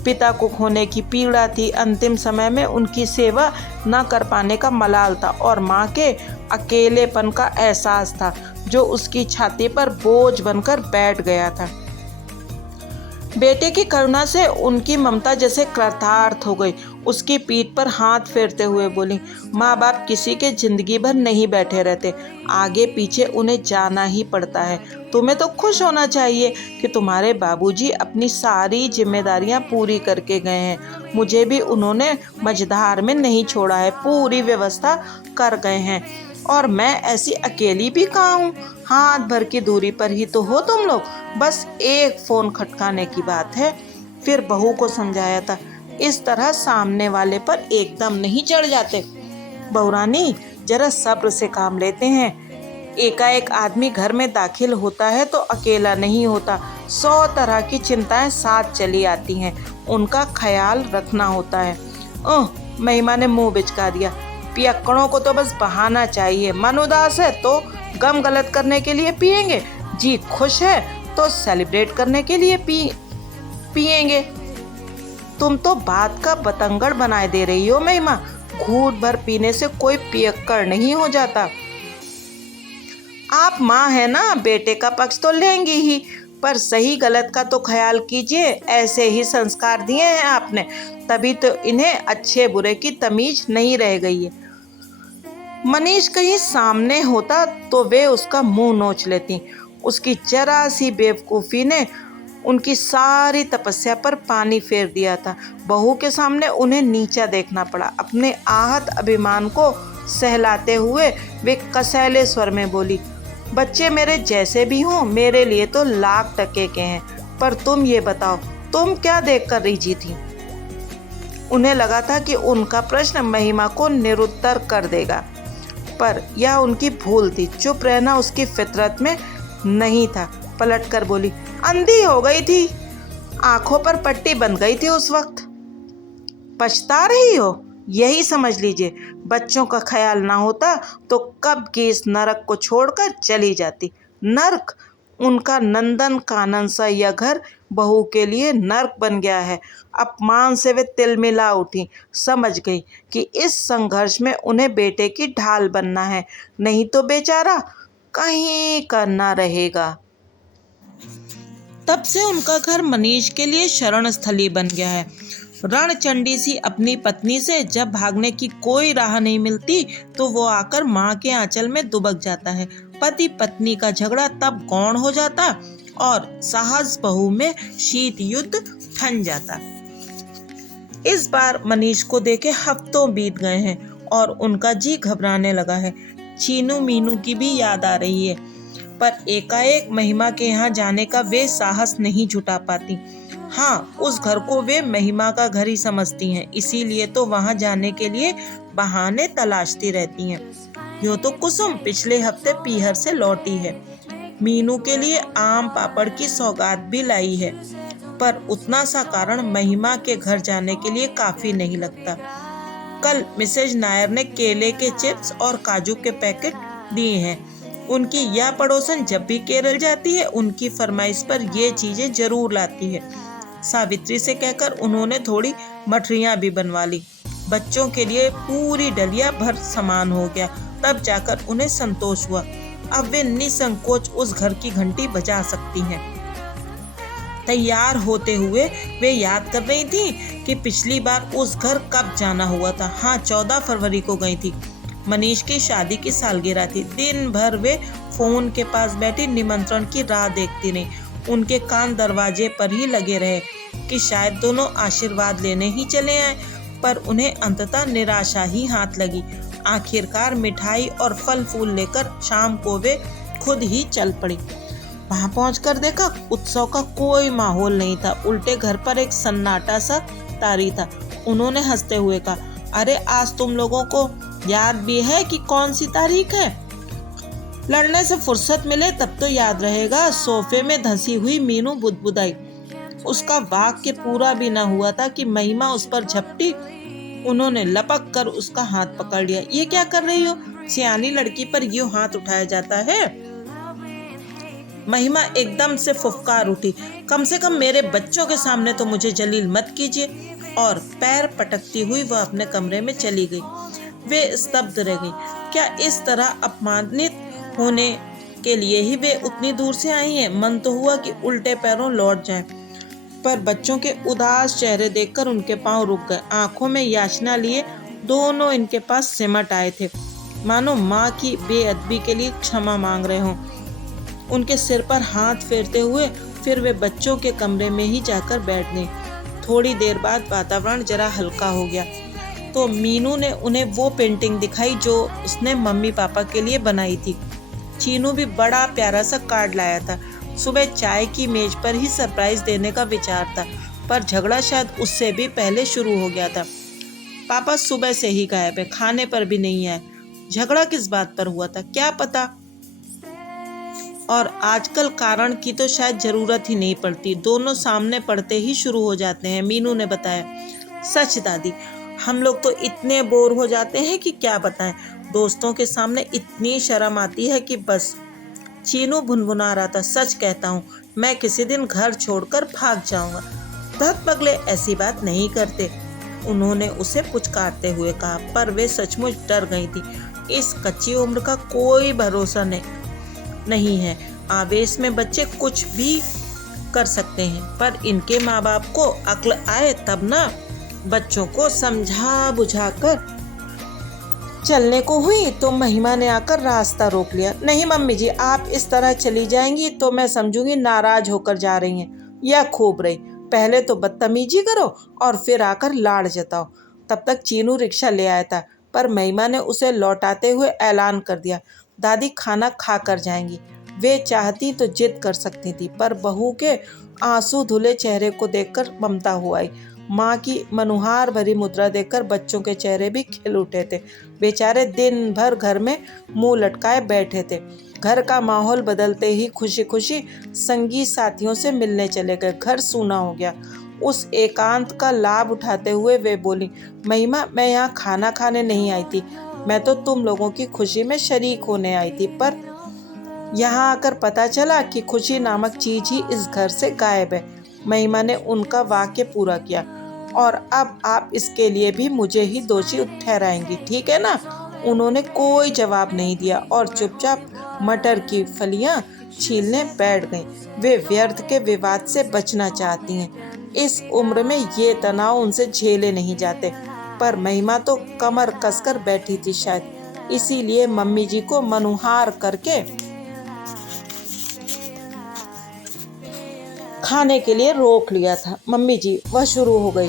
पिता को खोने की पीड़ा थी, अंतिम समय में उनकी सेवा न कर पाने का मलाल था, और माँ के अकेलेपन का एहसास था जो उसकी छाती पर बोझ बनकर बैठ गया था। बेटे की करुणा से उनकी ममता जैसे कृतार्थ हो गई। उसकी पीठ पर हाथ फेरते हुए बोली, माँ बाप किसी के जिंदगी भर नहीं बैठे रहते, आगे पीछे उन्हें जाना ही पड़ता है। तुम्हें तो खुश होना चाहिए कि तुम्हारे बाबूजी अपनी सारी जिम्मेदारियां पूरी करके गए हैं। मुझे भी उन्होंने मझधार में नहीं छोड़ा है, पूरी व्यवस्था कर गए हैं, और मैं ऐसी अकेली भी कहाँ हूँ। हाथ भर की दूरी पर ही तो हो तुम लोग, बस एक फ़ोन खटकाने की बात है। फिर बहू को समझाया था, इस तरह सामने वाले पर एकदम नहीं चढ़ जाते। बहुरानी, जरा सब्र से काम लेते हैं। एकाएक आदमी घर में दाखिल होता है तो अकेला नहीं होता, 100 तरह की चिंताएं साथ चली आती हैं, उनका ख्याल रखना होता है। महिमा ने मुंह बिचका दिया, पियक्कड़ों को तो बस बहाना चाहिए। मन उदास है तो गम गलत करने के लिए पिएंगे, जी खुश है तो सेलिब्रेट करने के लिए पिएंगे। तुम तो बात का बतंगड़ बनाए दे रही हो महिमा। घूंट भर पीने से कोई पियक्कड़ नहीं हो जाता। आप माँ है ना, बेटे का पक्ष तो लेंगी ही, पर सही गलत का तो ख्याल कीजिए। ऐसे ही संस्कार दिए हैं आपने, तभी तो इन्हें अच्छे बुरे की तमीज नहीं रह गई है। मनीष कहीं सामने होता तो वे उसका मुंह नोच लेती। उसकी जरा सी बेवकूफ़ी ने उनकी सारी तपस्या पर पानी फेर दिया था। बहू के सामने उन्हें नीचा देखना पड़ा। अपने आहत अभिमान को सहलाते हुए वे कसैले स्वर में बोली, बच्चे मेरे जैसे भी हों, मेरे लिए तो लाख टके के हैं, पर तुम ये बताओ, तुम क्या देख कर रिझी थी? उन्हें लगा था कि उनका प्रश्न महिमा को निरुत्तर कर देगा, पर यह उनकी भूल थी। चुप रहना उसकी फितरत में नहीं था। पलट कर बोली, अंधी हो गई थी, आंखों पर पट्टी बंध गई थी उस वक्त। पछता रही हो? यही समझ लीजिए। बच्चों का ख्याल ना होता तो कब की इस नरक को छोड़कर चली जाती। नरक? उनका नंदन कानन सा यह घर बहू के लिए नरक बन गया है। अपमान से वे तिलमिला उठी। समझ गई कि इस संघर्ष में उन्हें बेटे की ढाल बनना है, नहीं तो बेचारा कहीं का ना रहेगा। तब से उनका घर मनीष के लिए शरण स्थली बन गया है। रणचंडी सी अपनी पत्नी से जब भागने की कोई राह नहीं मिलती तो वो आकर माँ के आंचल में दुबक जाता है। पति पत्नी का झगड़ा तब गौण हो जाता और साहस बहू में शीत युद्ध ठन जाता। इस बार मनीष को देखे हफ्तों बीत गए हैं और उनका जी घबराने लगा है। चीनू मीनू की भी याद आ रही है, पर एकाएक महिमा के यहाँ जाने का वे साहस नहीं जुटा पाती। हाँ, उस घर को वे महिमा का घर ही समझती हैं, इसीलिए तो वहाँ जाने के लिए बहाने तलाशती रहती हैं। यूँ तो कुसुम पिछले हफ्ते पीहर से लौटी है, मीनू के लिए आम पापड़ की सौगात भी लाई है, पर उतना सा कारण महिमा के घर जाने के लिए काफी नहीं लगता। कल मिसेज नायर ने केले के चिप्स और काजू के पैकेट दिए हैं। उनकी यह पड़ोसन जब भी केरल जाती है उनकी फरमाइश पर ये चीजें जरूर लाती है। सावित्री से कहकर उन्होंने थोड़ी मठरियाँ भी बनवा ली। बच्चों के लिए पूरी डलिया भर सामान हो गया, तब जाकर उन्हें संतोष हुआ। अब वे निसंकोच उस घर की घंटी बजा सकती हैं। तैयार होते हुए वे याद कर रही थी कि पिछली बार उस घर कब जाना हुआ था। हाँ, 14 फरवरी को गई थी। मनीष की शादी की सालगिरह थी। दिन भर वे फोन के पास बैठी निमंत्रण की राह देखती रही। उनके कान दरवाजे पर ही लगे रहे कि शायद दोनों आशीर्वाद लेने ही चले आए, पर उन्हें अंततः निराशा ही हाथ लगी। आखिरकार मिठाई और फल फूल लेकर शाम को वे खुद ही चल पड़ी। वहां पहुंचकर देखा उत्सव का कोई माहौल नहीं था, उल्टे घर पर एक सन्नाटा सा तारी था। उन्होंने हंसते हुए कहा, अरे आज तुम लोगों को याद भी है कि कौन सी तारीख है? लड़ने से फुर्सत मिले तब तो याद रहेगा। सोफे में धंसी हुई मीनू बुदबुदाई। उसका वाक्य पूरा भी न हुआ था कि महिमा उस पर झपटी। उन्होंने लपक कर उसका हाथ पकड़ लिया। ये क्या कर रही हो? सियानी लड़की पर यूं हाथ उठाया जाता है? महिमा एकदम से फुफकार उठी। कम से कम मेरे बच्चों के सामने तो मुझे जलील मत कीजिए। और पैर पटकती हुई वह अपने कमरे में चली गई। वे स्तब्ध रह गई। क्या इस तरह अपमानित होने के लिए ही वे उतनी दूर से आई हैं? मन तो हुआ कि उल्टे पैरों लौट जाएं, पर बच्चों के उदास चेहरे देखकर उनके पांव रुक गए। आंखों में याचना लिए दोनों इनके पास सिमट आए थे, मानो माँ की बेअदबी के लिए क्षमा मांग रहे हों। उनके सिर पर हाथ फेरते हुए फिर वे बच्चों के कमरे में ही जाकर बैठ गई। थोड़ी देर बाद वातावरण जरा हल्का हो गया तो मीनू ने उन्हें वो पेंटिंग दिखाई जो उसने मम्मी पापा के लिए बनाई थी। चीनू भी बड़ा प्यारा सा कार्ड लाया था। सुबह चाय की मेज पर ही सरप्राइज देने का विचार था, पर झगड़ा शायद उससे भी पहले शुरू हो गया था। पापा सुबह से ही गायब है, खाने पर भी नहीं आए। झगड़ा किस बात पर हुआ था क्या पता। और आजकल कारण की तो शायद जरूरत ही नहीं पड़ती, दोनों सामने पड़ते ही शुरू हो जाते हैं, मीनू ने बताया। सच दादी, हम लोग तो इतने बोर हो जाते हैं कि क्या बताएं। दोस्तों के सामने इतनी शर्म आती है कि बस। चीनू भुनभुना रहा था, सच कहता हूँ मैं किसी दिन घर छोड़कर भाग जाऊंगा। धत पगले, ऐसी बात नहीं करते, उन्होंने उसे पुचकारते हुए कहा, पर वे सचमुच डर गई थी। इस कच्ची उम्र का कोई भरोसा नहीं है। आवेश में बच्चे कुछ भी कर सकते हैं, पर इनके माँ बाप को अक्ल आए तब ना। बच्चों को समझा बुझाकर चलने को हुई तो महिमा ने आकर रास्ता रोक लिया। नहीं मम्मी जी, आप इस तरह चली जाएंगी तो मैं समझूंगी नाराज होकर जा रही हैं। यह खूब रही, पहले तो बदतमीजी करो और फिर आकर लाड़ जताओ। तब तक चीनू रिक्शा ले आया था, पर महिमा ने उसे लौटाते हुए ऐलान कर दिया, दादी खाना खा कर जाएंगी। वे चाहती तो जिद कर सकती थी, पर बहू के आंसू धुले चेहरे को देखकर ममता हुआ आई। माँ की मनुहार भरी मुद्रा देखकर बच्चों के चेहरे भी खिल उठे थे। बेचारे दिन भर घर में मुंह लटकाए बैठे थे। घर का माहौल बदलते ही खुशी खुशी संगी साथियों से मिलने चले गए। घर सूना हो गया। उस एकांत का लाभ उठाते हुए वे बोली, महिमा, मैं यहाँ खाना खाने नहीं आई थी, मैं तो तुम लोगों की खुशी में शरीक होने आई थी, पर यहाँ आकर पता चला कि खुशी नामक चीज ही इस घर से गायब है। महिमा ने उनका वाक्य पूरा किया। और अब आप इसके लिए भी मुझे ही दोषी ठहराएंगी, ठीक है ना? उन्होंने कोई जवाब नहीं दिया और चुपचाप मटर की फलियां छीलने बैठ गईं। वे व्यर्थ के विवाद से बचना चाहती हैं। इस उम्र में ये तनाव उनसे झेले नहीं जाते, पर महिमा तो कमर कसकर बैठी थी। शायद इसीलिए मम्मी जी को मनुहार करके खाने के लिए रोक लिया था। मम्मी जी, वह शुरू हो गई,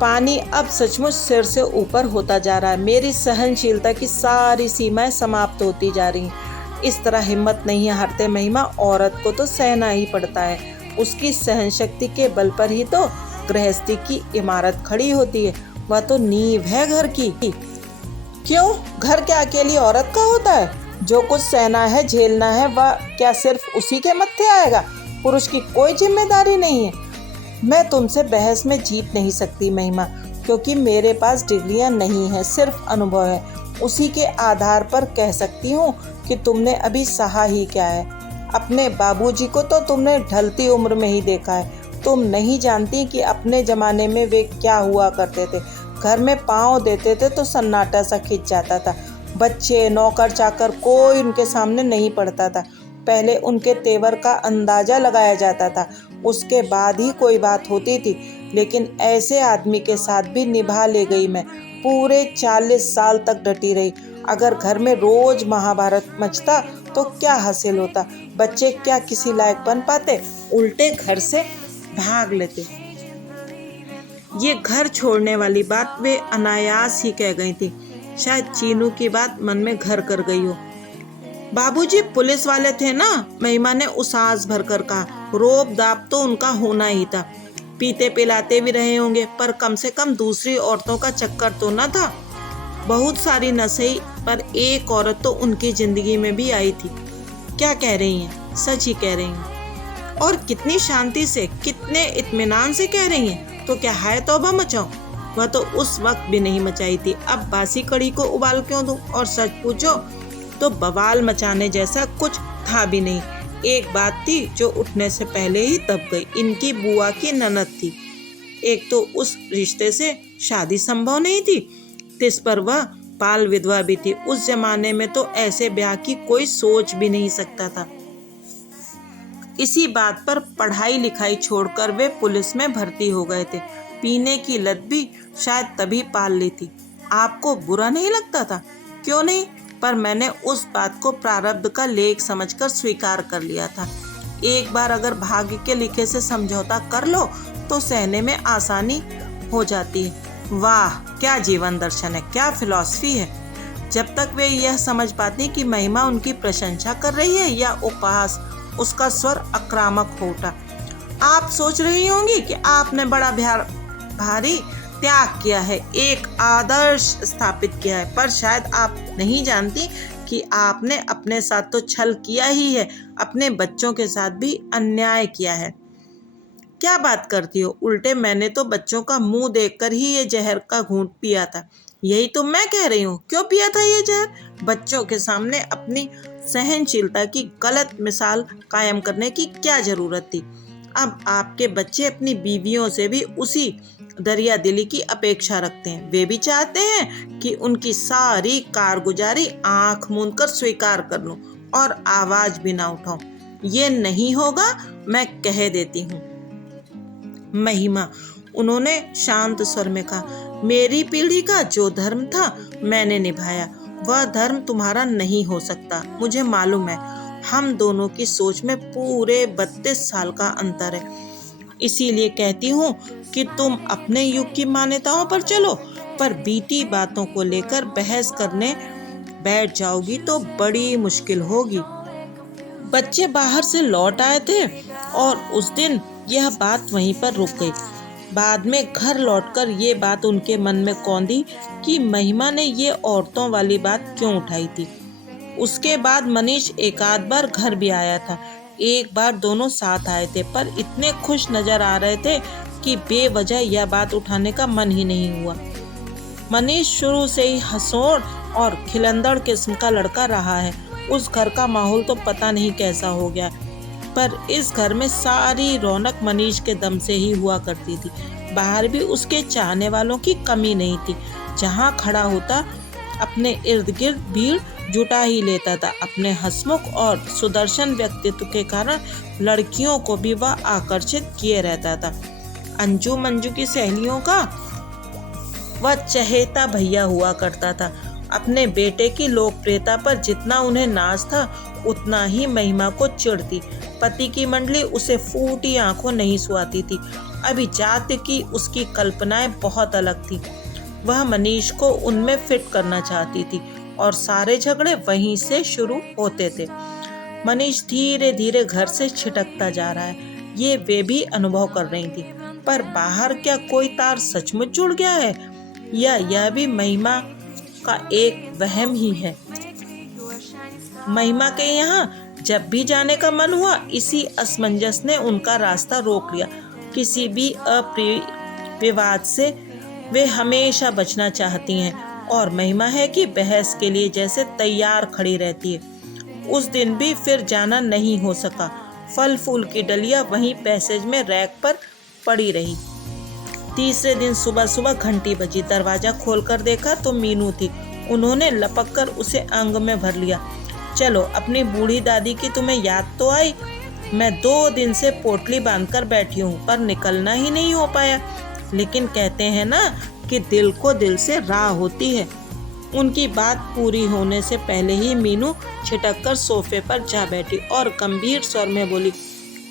पानी अब सचमुच सिर से ऊपर होता जा रहा है। मेरी सहनशीलता की सारी सीमाएं समाप्त होती जा रही हैं। इस तरह हिम्मत नहीं हारते महिमा, औरत को तो सहना ही पड़ता है। उसकी सहन शक्ति के बल पर ही तो गृहस्थी की इमारत खड़ी होती है। वह तो नींव है घर की। क्यों, घर क्या अकेली औरत का होता है? जो कुछ सहना है, झेलना है, वह क्या सिर्फ उसी के मत्थे आएगा? पुरुष की कोई जिम्मेदारी नहीं है। मैं तुमसे बहस में जीत नहीं सकती महिमा, क्योंकि मेरे पास डिग्रियां नहीं है, सिर्फ अनुभव है। उसी के आधार पर कह सकती हूँ कि तुमने अभी सहा ही क्या है। अपने बाबूजी को तो तुमने ढलती उम्र में ही देखा है। तुम नहीं जानती कि अपने जमाने में वे क्या हुआ करते थे। घर में पाँव देते थे तो सन्नाटा सा खिंच जाता था। बच्चे, नौकर चाकर, कोई उनके सामने नहीं पड़ता था। पहले उनके तेवर का अंदाजा लगाया जाता था, उसके बाद ही कोई बात होती थी। लेकिन ऐसे आदमी के साथ भी निभा ले गई मैं। पूरे 40 साल तक डटी रही। अगर घर में रोज महाभारत मचता तो क्या हासिल होता? बच्चे क्या किसी लायक बन पाते? उल्टे घर से भाग लेते। ये घर छोड़ने वाली बात वे अनायास ही कह गई थी। शायद चीनू की बात मन में घर कर गई हो। बाबूजी पुलिस वाले थे ना, महिमा ने उसास भरकर कहा। रोब दाब तो उनका होना ही था। पीते पिलाते भी रहे होंगे, पर कम से कम दूसरी औरतों का चक्कर तो न था। बहुत सारी न सही, पर एक औरत तो उनकी जिंदगी में भी आई थी। क्या कह रही हैं? सच ही कह रही हैं। और कितनी शांति से, कितने इत्मीनान से कह रही हैं। तो क्या हाय तौबा मचाऊं? वह तो उस वक्त भी नहीं मचाई थी। अब बासी कड़ी को उबाल क्यों दूं? और सच पूछो तो बवाल मचाने जैसा कुछ था भी नहीं। एक बात थी जो उठने से पहले ही दब गई। इनकी बुआ की ननद थी। एक तो उस रिश्ते से शादी संभव नहीं थी, तिस पर वह बाल विधवा भी थी। उस जमाने में तो ऐसे ब्याह की कोई सोच भी नहीं सकता था। इसी बात पर पढ़ाई लिखाई छोड़कर वे पुलिस में भर्ती हो गए थे। पीने की लत भी शायद तभी पाल ली थी। आपको बुरा नहीं लगता था? क्यों नहीं, पर मैंने उस बात को प्रारब्ध का लेख समझकर स्वीकार कर लिया था। एक बार अगर भाग्य के लिखे से समझौता कर लो तो सहने में आसानी हो जाती है। वाह, क्या जीवन दर्शन है, क्या फिलॉसफी है। जब तक वे यह समझ पाती कि महिमा उनकी प्रशंसा कर रही है या उपहास, उसका स्वर आक्रामक हो उठा। आप सोच रही होंगी कि आपने बड़ा भारी त्याग किया है, एक आदर्श स्थापित किया है, पर शायद आप नहीं जानती कि आपने अपने साथ तो छल किया ही है, अपने बच्चों के साथ भी अन्याय किया है। क्या बात करती हो? उल्टे मैंने तो बच्चों का मुंह देखकर ही ये जहर का घूंट पिया था। यही तो मैं कह रही हूँ, क्यों पिया था ये जहर? बच्चों के सामने अपनी सहनशीलता की गलत मिसाल कायम करने की क्या जरूरत थी? अब आपके बच्चे अपनी बीवियों से भी उसी दरिया दिली की अपेक्षा रखते हैं। वे भी चाहते हैं कि उनकी सारी कारगुजारी आंख मूंद कर स्वीकार कर लूं और आवाज भी ना उठाऊं। ये नहीं होगा, मैं कह देती हूँ। महिमा, उन्होंने शांत स्वर में कहा, मेरी पीढ़ी का जो धर्म था मैंने निभाया। वह धर्म तुम्हारा नहीं हो सकता। मुझे मालूम है, हम दोनों की सोच में पूरे 32 साल का अंतर है। इसीलिए कहती हूँ कि तुम अपने युग की मान्यताओं पर चलो, पर बीती बातों को लेकर बहस करने बैठ जाओगी तो बड़ी मुश्किल होगी। बच्चे बाहर से लौट आए थे और उस दिन यह बात वहीं पर रुक गई। बाद में घर लौटकर ये बात उनके मन में कौंधी कि महिमा ने ये औरतों वाली बात क्यों उठाई थी। उसके बाद मनीष एक आध बार घर भी आया था। एक बार दोनों साथ आए थे, पर इतने खुश नजर आ रहे थे कि बेवजह यह बात उठाने का मन ही नहीं हुआ। मनीष शुरू से ही हंसोड़ और खिलंदड़ किस्म का लड़का रहा है। उस घर का माहौल तो पता नहीं कैसा हो गया, पर इस घर में सारी रौनक मनीष के दम से ही हुआ करती थी। बाहर भी उसके चाहने वालों की कमी नहीं थी। जहाँ खड़ा होता अपने इर्द गिर्द भीड़ जुटा ही लेता था। अपने हंसमुख और सुदर्शन व्यक्तित्व के कारण लड़कियों को भी वह आकर्षित किए रहता था। अंजू मंजू की सहेलियों का वह चहेता भैया हुआ करता था। अपने बेटे की लोकप्रियता पर जितना उन्हें नाज था, उतना ही महिमा को चिढ़ती। पति की मंडली उसे फूटी आंखों नहीं सुहाती थी। अभिजात्य की उसकी कल्पनाएं बहुत अलग थी। वह मनीष को उनमें फिट करना चाहती थी और सारे झगड़े वहीं से शुरू होते थे। मनीष धीरे धीरे घर से छिटकता जा रहा है, ये वे भी अनुभव कर रही थी। पर बाहर क्या कोई तार सचमुच जुड़ गया है, या यह भी महिमा का एक वहम ही है। महिमा के यहाँ जब भी जाने का मन हुआ, इसी असमंजस ने उनका रास्ता रोक लिया। किसी भी अप्रिय विवाद से वे हमेशा बचना चाहती हैं, और महिमा है कि बहस के लिए जैसे तैयार खड़ी रहती है। उस दिन भी फिर जाना नहीं हो सका। फल फूल की डलिया वहीं पैसेज में रैक पर पड़ी रही। तीसरे दिन सुबह सुबह घंटी बजी। दरवाजा खोलकर देखा तो मीनू थी। उन्होंने लपककर उसे अंग में भर लिया। चलो, अपनी बूढ़ी दादी की तुम्हें याद तो आई? मैं 2 दिन से पोटली बांधकर बैठी हूँ, पर निकलना ही नहीं हो पाया। लेकिन कहते हैं ना कि दिल को दिल से राह होती है। उनकी बात पूरी होने से पहले ही मीनू छिटककर सोफे पर जा बैठी और गंभीर स्वर में बोली,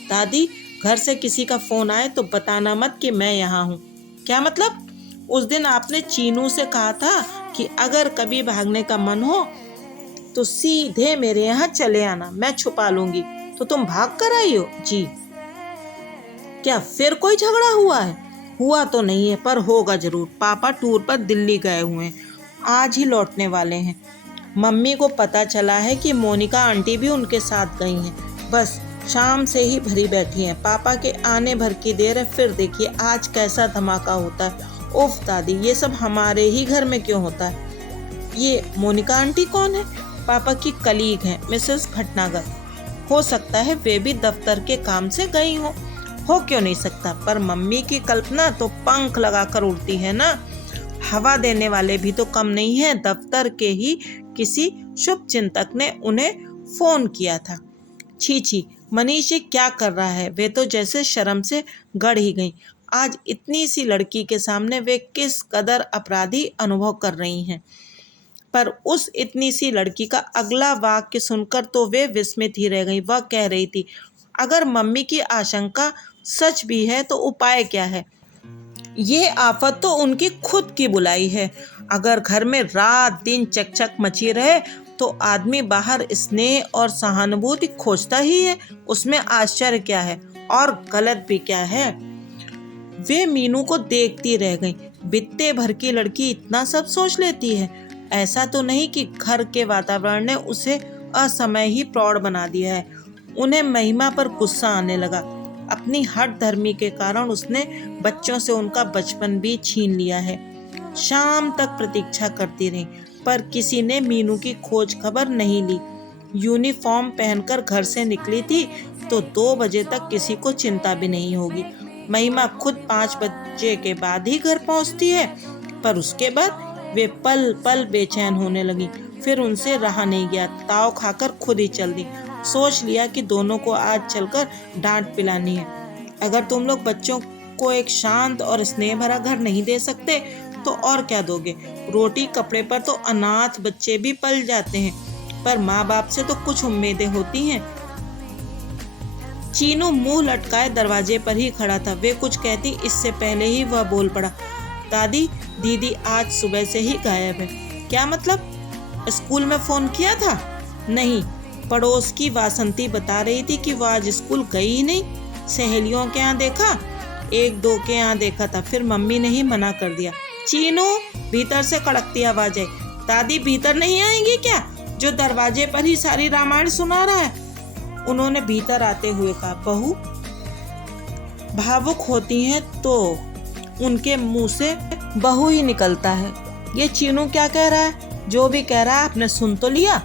दादी, घर से किसी का फोन आए तो बताना मत कि मैं यहाँ हूँ। क्या मतलब? उस दिन आपने चीनू से कहा था कि अगर कभी भागने का मन हो तो सीधे मेरे यहाँ चले आना, मैं छुपा लूंगी। तो तुम भाग कर आई हो? जी। क्या फिर कोई झगड़ा हुआ है? हुआ तो नहीं है, पर होगा जरूर। पापा टूर पर दिल्ली गए हुए हैं, आज ही लौटने वाले हैं। मम्मी को पता चला है कि मोनिका आंटी भी उनके साथ गई हैं। बस शाम से ही भरी बैठी हैं। पापा के आने भर की देर है, फिर देखिए आज कैसा धमाका होता है। उफ दादी, ये सब हमारे ही घर में क्यों होता है? ये मोनिका आंटी कौन है? पापा की कलीग हैं, मिसेस भटनागर। हो सकता है वे भी दफ्तर के काम से गई हो क्यों नहीं सकता? पर मम्मी की कल्पना तो पंख लगाकर उड़ती है ना। हवा देने वाले भी तो कम नहीं है। दफ्तर के ही किसी शुभ चिंतक ने उन्हें फोन किया था। छी छी, मनीष ये क्या कर रहा है? वे तो जैसे शर्म से गड़ ही गई। आज इतनी सी लड़की के सामने वे किस कदर अपराधी अनुभव कर रही हैं। पर उस इतनी सी लड़की का अगला वाक्य सुनकर तो वे विस्मित ही रह गई। वह कह रही थी, अगर मम्मी की आशंका सच भी है तो उपाय क्या है? ये आफत तो उनकी खुद की बुलाई है। अगर घर में रात दिन चकचक मची रहे तो आदमी बाहर स्नेह और सहानुभूति खोजता ही है। उसमें आश्चर्य क्या है और गलत भी क्या है? वे मीनू को देखती रह गईं। बित्ते भर की लड़की इतना सब सोच लेती है। ऐसा तो नहीं कि घर के वातावरण ने उसे असमय ही प्रौढ़ बना दिया है। उन्हें महिमा पर गुस्सा आने लगा। अपनी हठ धर्मी के कारण उसने बच्चों से उनका बचपन भी छीन लिया है। शाम तक प्रतीक्षा करती रही, पर किसी ने मीनू की खोज खबर नहीं ली। यूनिफॉर्म पहनकर घर से निकली थी तो 2 बजे तक किसी को चिंता भी नहीं होगी। महिमा खुद 5 बजे के बाद ही घर पहुंचती है, पर उसके बाद वे पल पल बेचैन होने लगी। फिर उनसे रहा नहीं गया, ताव खाकर खुद ही चल दी। सोच लिया कि दोनों को आज चलकर डांट पिलानी है। अगर तुम लोग बच्चों को एक शांत और स्नेह भरा घर नहीं दे सकते तो और क्या दोगे? रोटी कपड़े पर तो अनाथ बच्चे भी पल जाते हैं, पर माँ बाप से तो कुछ उम्मीदें होती हैं। चीनू मुंह लटकाए दरवाजे पर ही खड़ा था। वे कुछ कहती इससे पहले ही वह बोल पड़ा, दादी, दीदी आज सुबह से ही गायब है। क्या मतलब? स्कूल में फोन किया था? नहीं, पड़ोस की वासंती बता रही थी कि वह आज स्कूल गई ही नहीं। सहेलियों के यहाँ देखा, एक दो के यहाँ देखा था, फिर मम्मी ने ही मना कर दिया। चीनू, भीतर से कड़कती आवाज आई, दादी भीतर नहीं आएंगी क्या? जो दरवाजे पर ही सारी रामायण सुना रहा है। उन्होंने भीतर आते हुए कहा, बहू भावुक होती हैं तो उनके मुंह से बहू ही निकलता है। ये चीनू क्या कह रहा है? जो भी कह रहा है आपने सुन तो लिया,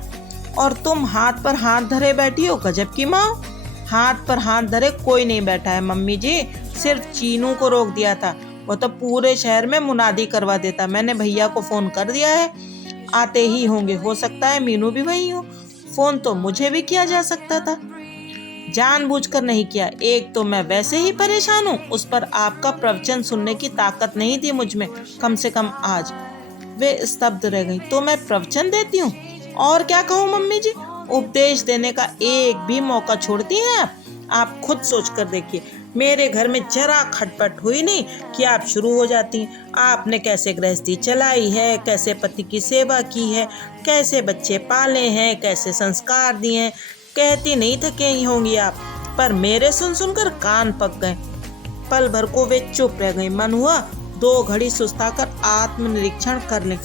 और तुम हाथ पर हाथ धरे बैठी हो। गजब की माँ। हाथ पर हाथ धरे कोई नहीं बैठा है मम्मी जी, सिर्फ चीनू को रोक दिया था। वो तो पूरे शहर में मुनादी करवा देता। मैंने भैया को फोन कर दिया है, आते ही होंगे। हो सकता है मीनू भी वही हो। फोन तो मुझे भी किया जा सकता था, जानबूझकर नहीं किया। एक तो मैं वैसे ही परेशान हूँ, उस पर आपका प्रवचन सुनने की ताकत नहीं थी मुझ में, कम से कम आज। वे स्तब्ध रह गई। तो मैं प्रवचन देती हूँ, और क्या कहूँ मम्मी जी? उपदेश देने का एक भी मौका छोड़ती हैं आप खुद सोच कर देखिए। मेरे घर में जरा खटपट हुई नहीं कि आप शुरू हो जाती। आपने कैसे गृहस्थी चलाई है, कैसे पति की सेवा की है, कैसे बच्चे पाले हैं, कैसे संस्कार दिए हैं, कहती नहीं थके होंगी आप। पर मेरे सुन सुनकर कान पक गए। पल भर को वे चुप रह गई। मन हुआ 2 घड़ी सुस्ताकर आत्मनिरीक्षण कर लें।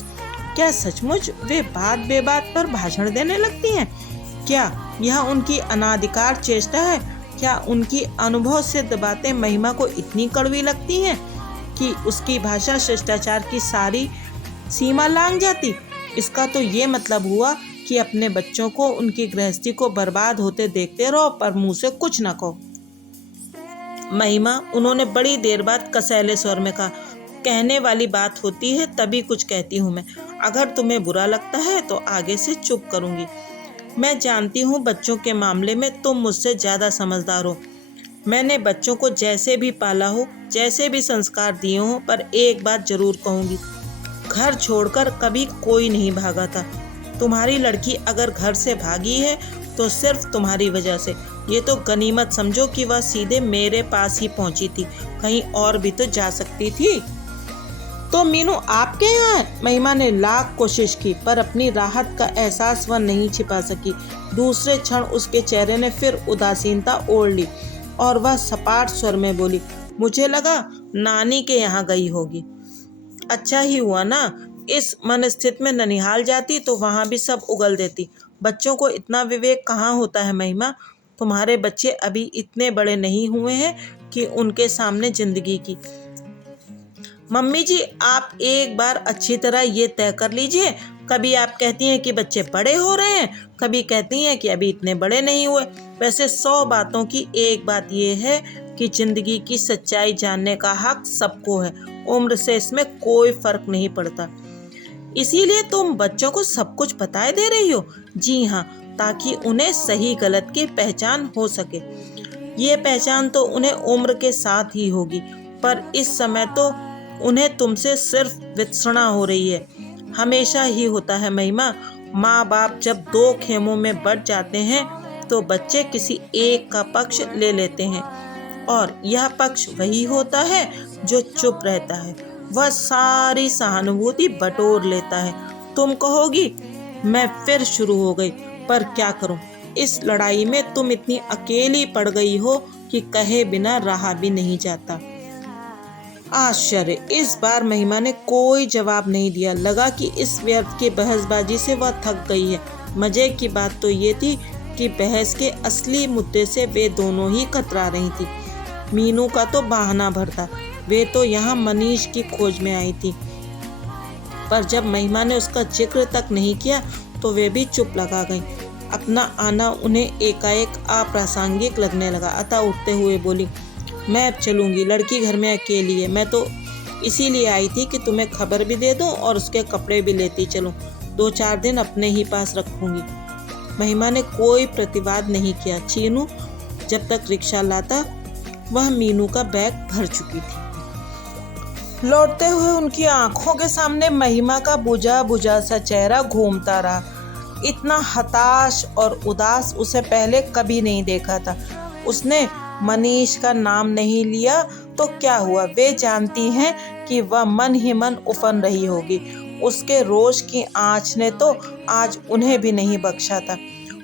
क्या सचमुच वे बात बेबात पर भाषण देने लगती हैं? क्या यह उनकी अनादिकार चेष्टा है? क्या उनकी अनुभव सिद्ध बातें महिमा को इतनी कड़वी लगती हैं कि उसकी भाषा शिष्टाचार की सारी सीमा लांघ जाती? इसका तो ये मतलब हुआ कि अपने बच्चों को उनकी गृहस्थी को बर्बाद होते देखते रहो, पर मुंह से कुछ न कहो। महिमा, उन्होंने बड़ी देर बाद कसैले स्वर में कहा, कहने वाली बात होती है तभी कुछ कहती हूँ मैं। अगर तुम्हें बुरा लगता है तो आगे से चुप करूंगी। मैं जानती हूँ बच्चों के मामले में तुम मुझसे ज्यादा समझदार हो। मैंने बच्चों को जैसे भी पाला हो, जैसे भी संस्कार दिए हो, पर एक बात जरूर कहूंगी, घर छोड़कर कभी कोई नहीं भागा था। तुम्हारी लड़की अगर घर से भागी है तो सिर्फ तुम्हारी वजह से। ये तो गनीमत समझो कि वह सीधे मेरे पास ही पहुंची थी, कहीं और भी तो जा सकती थी। तो मीनू आपके यहाँ है? महिमा ने लाख कोशिश की, पर अपनी राहत का एहसास वह नहीं छिपा सकी। दूसरे क्षण उसके चेहरे ने फिर उदासीनता ओढ़ ली और वह सपाट स्वर में बोली, मुझे लगा नानी के यहाँ गई होगी। अच्छा ही हुआ ना, इस मनस्थिति में ननिहाल जाती तो वहाँ भी सब उगल देती। बच्चों को इतना विवेक कहाँ होता है महिमा? तुम्हारे बच्चे अभी इतने बड़े नहीं हुए हैं कि उनके सामने जिंदगी की। मम्मी जी, आप एक बार अच्छी तरह ये तय कर लीजिए, कभी आप कहती हैं कि बच्चे बड़े हो रहे हैं, कभी कहती हैं कि अभी इतने बड़े नहीं हुए। वैसे 100 बातों की एक बात ये है कि जिंदगी की सच्चाई जानने का हक सबको है। उम्र से इसमें कोई फर्क नहीं पड़ता। इसीलिए तुम बच्चों को सब कुछ बताए दे रही हो? जी हाँ, ताकि उन्हें सही गलत की पहचान हो सके। ये पहचान तो उन्हें उम्र के साथ ही होगी, पर इस समय तो उन्हें तुमसे सिर्फ वितृष्णा हो रही है। हमेशा ही होता है महिमा, माँ बाप जब 2 खेमों में बट जाते हैं तो बच्चे किसी एक का पक्ष ले लेते हैं, और यह पक्ष वही होता है जो चुप रहता है। वह सारी सहानुभूति बटोर लेता है। तुम कहोगी मैं फिर शुरू हो गई, पर क्या करूं, इस लड़ाई में तुम इतनी अकेली पड़ गई हो कि कहे बिना रहा भी नहीं जाता। आश्चर्य, इस बार महिमा ने कोई जवाब नहीं दिया। लगा कि इस व्यर्थ की बहसबाजी से वह थक गई है। मजे की बात तो ये थी कि बहस के असली मुद्दे से वे दोनों ही कतरा रही थी। मीनू का तो बहाना भर था, वे तो यहाँ मनीष की खोज में आई थी, पर जब महिमा ने उसका जिक्र तक नहीं किया तो वे भी चुप लगा गईं। अपना आना उन्हें एकाएक अप्रासंगिक लगने लगा। अतः उठते हुए बोली, मैं अब चलूँगी, लड़की घर में अकेली है। मैं तो इसीलिए आई थी कि तुम्हें खबर भी दे दूं और उसके कपड़े भी लेती चलूं। 2-4 दिन अपने ही पास रखूंगी। महिमा ने कोई प्रतिवाद नहीं किया। चीनू जब तक रिक्शा लाता वह मीनू का बैग भर चुकी थी। लौटते हुए उनकी आंखों के सामने महिमा का बुझा बुझा सा चेहरा घूमता रहा। इतना हताश और उदास उसे पहले कभी नहीं देखा था। उसने मनीष का नाम नहीं लिया तो क्या हुआ, वे जानती हैं कि वह मन ही मन उफन रही होगी। उसके रोष की आँच ने तो आज उन्हें भी नहीं बख्शा था,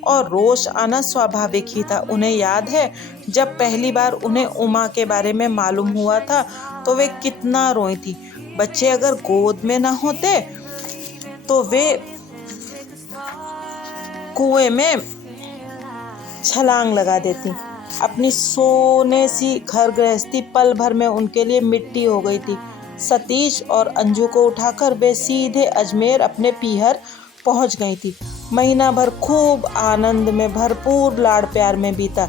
और रोष आना स्वाभाविक ही था। उन्हें याद है जब पहली बार उन्हें उमा के बारे में मालूम हुआ था तो वे कितना रोई थी। बच्चे अगर गोद में न होते तो वे कुएं में छलांग लगा देती। अपनी सोने सी घर गृहस्थी पल भर में उनके लिए मिट्टी हो गई थी। सतीश और अंजू को उठाकर वे सीधे अजमेर अपने पीहर पहुंच गई थी। महीना भर खूब आनंद में भरपूर लाड़ प्यार में बीता।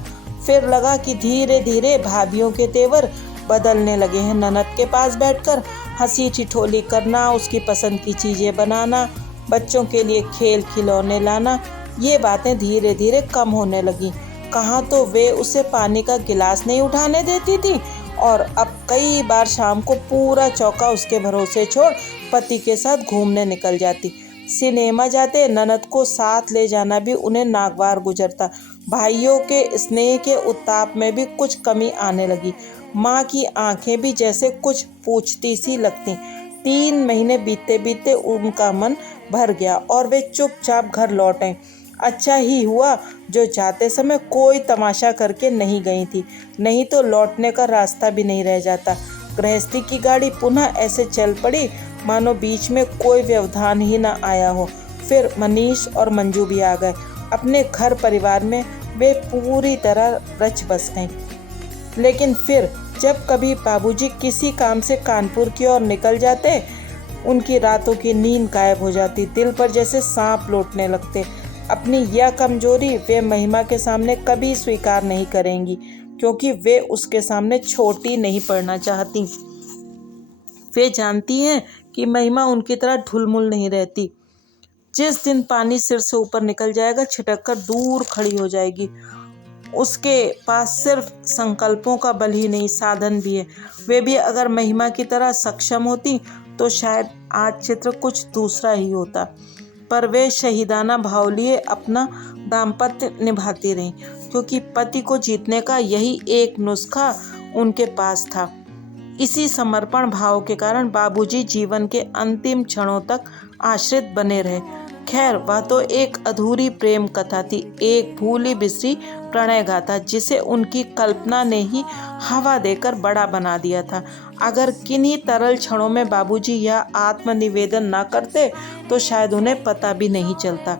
फिर लगा कि धीरे धीरे भाभियों के तेवर बदलने लगे हैं। ननद के पास बैठकर हंसी ठिठोली करना, उसकी पसंद की चीज़ें बनाना, बच्चों के लिए खेल खिलौने लाना, ये बातें धीरे धीरे कम होने लगी। कहाँ तो वे उसे पानी का गिलास नहीं उठाने देती थी और अब कई बार शाम को पूरा चौका उसके भरोसे छोड़ पति के साथ घूमने निकल जाती। सिनेमा जाते ननद को साथ ले जाना भी उन्हें नागवार गुजरता। भाइयों के स्नेह के उत्ताप में भी कुछ कमी आने लगी। माँ की आंखें भी जैसे कुछ पूछती सी लगती। 3 महीने बीतते बीतते उनका मन भर गया और वे चुपचाप घर लौट आए। अच्छा ही हुआ जो जाते समय कोई तमाशा करके नहीं गई थी, नहीं तो लौटने का रास्ता भी नहीं रह जाता। गृहस्थी की गाड़ी पुनः ऐसे चल पड़ी मानो बीच में कोई व्यवधान ही न आया हो। फिर मनीष और मंजू भी आ गए। अपने घर परिवार में वे पूरी तरह रच बस गईं। लेकिन फिर जब कभी बाबूजी किसी काम से कानपुर की ओर निकल जाते, उनकी रातों की नींद गायब हो जाती। दिल पर जैसे सांप लौटने लगते। अपनी यह कमजोरी वे महिमा के सामने कभी स्वीकार नहीं करेंगी, क्योंकि वे उसके सामने छोटी नहीं पड़ना चाहती। वे जानती हैं कि महिमा उनकी तरह ढुलमुल नहीं रहती। जिस दिन पानी सिर से ऊपर निकल जाएगा, छिटक कर दूर खड़ी हो जाएगी। उसके पास सिर्फ संकल्पों का बल ही नहीं, साधन भी है। वे भी अगर महिमा की तरह सक्षम होती तो शायद आज चित्र कुछ दूसरा ही होता। पर वे शहीदाना भाव लिए अपना दाम्पत्य निभाती रहीं, क्योंकि पति को जीतने का यही एक नुस्खा उनके पास था। इसी समर्पण भाव के कारण बाबूजी जीवन के अंतिम क्षणों तक आश्रित बने रहे। खैर, वह तो एक अधूरी प्रेम कथा थी, एक भूली बिसरी प्रणय गाथा, जिसे उनकी कल्पना ने ही हवा देकर बड़ा बना दिया था। अगर किन्हीं तरल क्षणों में बाबूजी यह आत्मनिवेदन न करते तो शायद उन्हें पता भी नहीं चलता।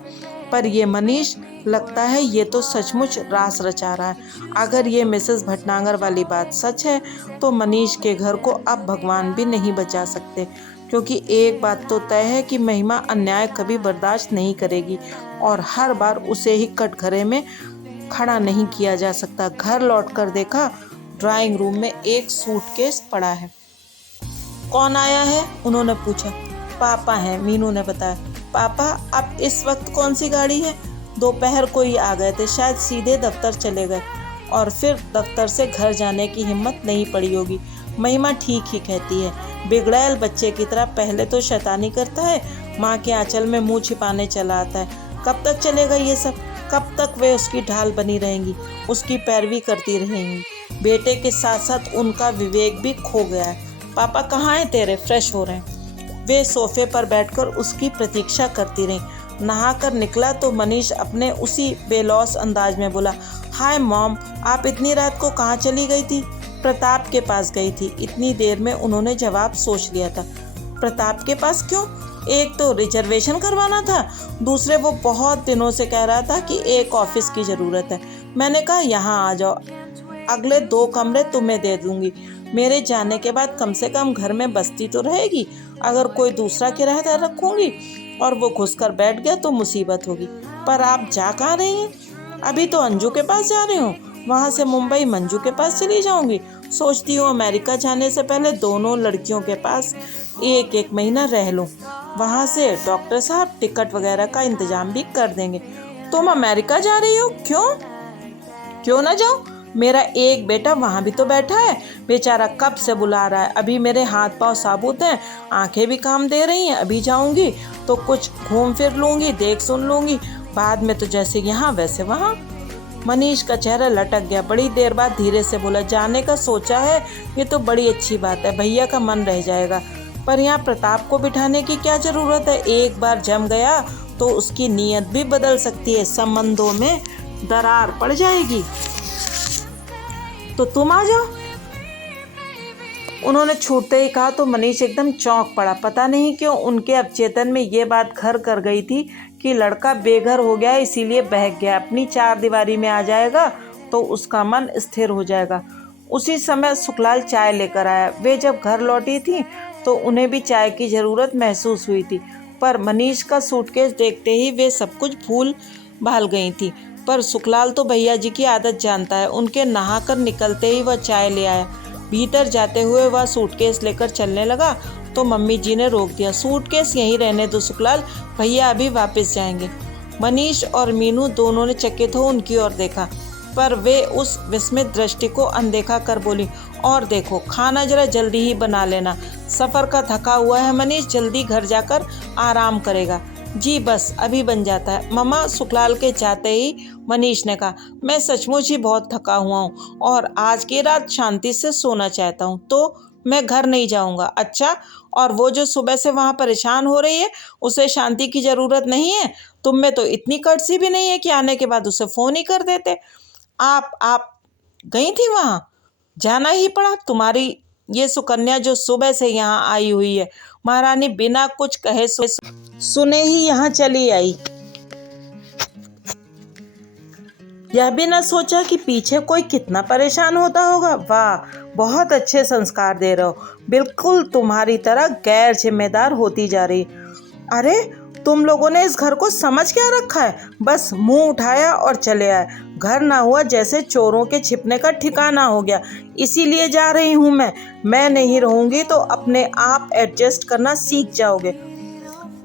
पर ये मनीष, लगता है ये तो सचमुच रास रचा रहा है। अगर ये मिसेस भटनागर वाली बात सच है तो मनीष के घर को अब भगवान भी नहीं बचा सकते, क्योंकि एक बात तो तय है कि महिमा अन्याय कभी बर्दाश्त नहीं करेगी और हर बार उसे ही कटघरे में खड़ा नहीं किया जा सकता। घर लौटकर देखा, ड्राइंग रूम में एक सूटकेस पड़ा है। कौन आया है? उन्होंने पूछा। पापा हैं, मीनू ने बताया। पापा, अब इस वक्त कौन सी गाड़ी है? दोपहर को ही आ गए थे, शायद सीधे दफ्तर चले गए और फिर दफ्तर से घर जाने की हिम्मत नहीं पड़ी होगी। महिमा ठीक ही कहती है, बिगड़ैल बच्चे की तरह पहले तो शैतानी करता है, माँ के आंचल में मुंह छिपाने चला आता है। कब तक चलेगा ये सब? कब तक वे उसकी ढाल बनी रहेंगी, उसकी पैरवी करती रहेंगी? बेटे के साथ साथ उनका विवेक भी खो गया है। पापा कहाँ हैं तेरे? फ्रेश हो रहे हैं। वे सोफे पर बैठकर उसकी प्रतीक्षा करती रहीं। नहाकर निकला तो मनीष अपने उसी बेलौस अंदाज में बोला, हाय मॉम, आप इतनी रात को कहाँ चली गई थी? प्रताप के पास गई थी। इतनी देर में उन्होंने जवाब सोच लिया था। प्रताप के पास क्यों? एक तो रिजर्वेशन करवाना था, दूसरे वो बहुत दिनों से कह रहा था कि एक ऑफिस की ज़रूरत है। मैंने कहा यहाँ आ जाओ, अगले 2 कमरे तुम्हें दे दूँगी। मेरे जाने के बाद कम से कम घर में बस्ती तो रहेगी। अगर कोई दूसरा किराएदार रखूँगी और वो घुसकर बैठ गया तो मुसीबत होगी। पर आप जा कहाँ रही हैं? अभी तो अंजू के पास जा रही हूँ, वहाँ से मुंबई मंजू के पास चली जाऊँगी। सोचती हूँ अमेरिका जाने से पहले दोनों लड़कियों के पास 1 महीना रह लूँ। वहाँ से डॉक्टर साहब टिकट वगैरह का इंतजाम भी कर देंगे। तुम अमेरिका जा रही हो? क्यों ना जाऊँ? मेरा एक बेटा वहाँ भी तो बैठा है, बेचारा कब से बुला रहा है। अभी मेरे हाथ पांव साबुत हैं, आंखें भी काम दे रही हैं। अभी जाऊँगी तो कुछ घूम फिर लूँगी, देख सुन लूँगी, बाद में तो जैसे यहाँ वैसे वहाँ। मनीष का चेहरा लटक गया। बड़ी देर बाद धीरे से बोला, जाने का सोचा है, ये तो बड़ी अच्छी बात है, भैया का मन रह जाएगा। पर यहाँ प्रताप को बिठाने की क्या ज़रूरत है? एक बार जम गया तो उसकी नीयत भी बदल सकती है, संबंधों में दरार पड़ जाएगी। तो तुम आ जाओ। उन्होंने छूटते ही कहा तो मनीष एकदम चौंक पड़ा। पता नहीं क्यों उनके अवचेतन में ये बात घर कर गई थी कि लड़का बेघर हो गया, इसीलिए बहक गया। अपनी चार दीवारी में आ जाएगा तो उसका मन स्थिर हो जाएगा। उसी समय सुखलाल चाय लेकर आया। वे जब घर लौटी थी तो उन्हें भी चाय की ज़रूरत महसूस हुई थी, पर मनीष का सूटकेस देखते ही वे सब कुछ भूल भाल गई थी। पर सुखलाल तो भैया जी की आदत जानता है। उनके नहाकर निकलते ही वह चाय ले आया। भीतर जाते हुए वह सूटकेस लेकर चलने लगा तो मम्मी जी ने रोक दिया। सूटकेस यहीं रहने दो सुखलाल, भैया अभी वापस जाएंगे। मनीष और मीनू दोनों ने चकित हो उनकी ओर देखा, पर वे उस विस्मित दृष्टि को अनदेखा कर बोली, और देखो खाना जरा जल्दी ही बना लेना, सफ़र का थका हुआ है मनीष, जल्दी घर जाकर आराम करेगा। जी बस अभी बन जाता है मम्मा। सुखलाल के चाहते ही मनीष ने कहा, मैं सचमुच ही बहुत थका हुआ हूँ और आज की रात शांति से सोना चाहता हूँ, तो मैं घर नहीं जाऊँगा। अच्छा, और वो जो सुबह से वहाँ परेशान हो रही है उसे शांति की ज़रूरत नहीं है? तुम में तो इतनी कर्टसी भी नहीं है कि आने के बाद उसे फ़ोन ही कर देते। आप गई थी वहाँ, जाना ही पड़ा। तुम्हारी ये सुकन्या जो सुबह से यहाँ आई हुई है, महारानी बिना कुछ कहे सुने ही यहाँ चली आई। यह भी न सोचा कि पीछे कोई कितना परेशान होता होगा। वाह, बहुत अच्छे संस्कार दे रहे हो, बिल्कुल तुम्हारी तरह गैर जिम्मेदार होती जा रही। अरे तुम लोगों ने इस घर को समझ क्या रखा है? बस मुंह उठाया और चले आए। घर ना हुआ जैसे चोरों के छिपने का ठिकाना हो गया। इसीलिए जा रही हूँ मैं नहीं रहूँगी तो अपने आप एडजस्ट करना सीख जाओगे।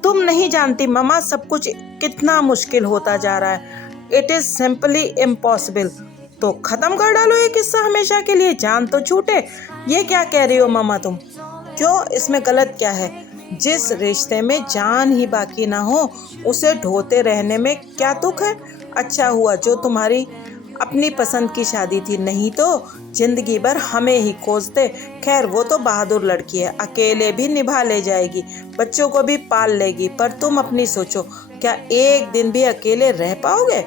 तुम नहीं जानती मम्मा, सब कुछ कितना मुश्किल होता जा रहा है। It is simply impossible. तो ख़त्म कर डालो ये किस्सा हमेशा के लिए, जान तो छूटे। ये क्या कह रही हो मम्मा तुम? क्यों, इसमें गलत क्या है? जिस रिश्ते में जान ही बाकी ना हो उसे ढोते रहने में क्या दुख है? अच्छा हुआ जो तुम्हारी अपनी पसंद की शादी थी, नहीं तो जिंदगी भर हमें ही कोसते। खैर वो तो बहादुर लड़की है, अकेले भी निभा ले जाएगी, बच्चों को भी पाल लेगी। पर तुम अपनी सोचो, क्या एक दिन भी अकेले रह पाओगे?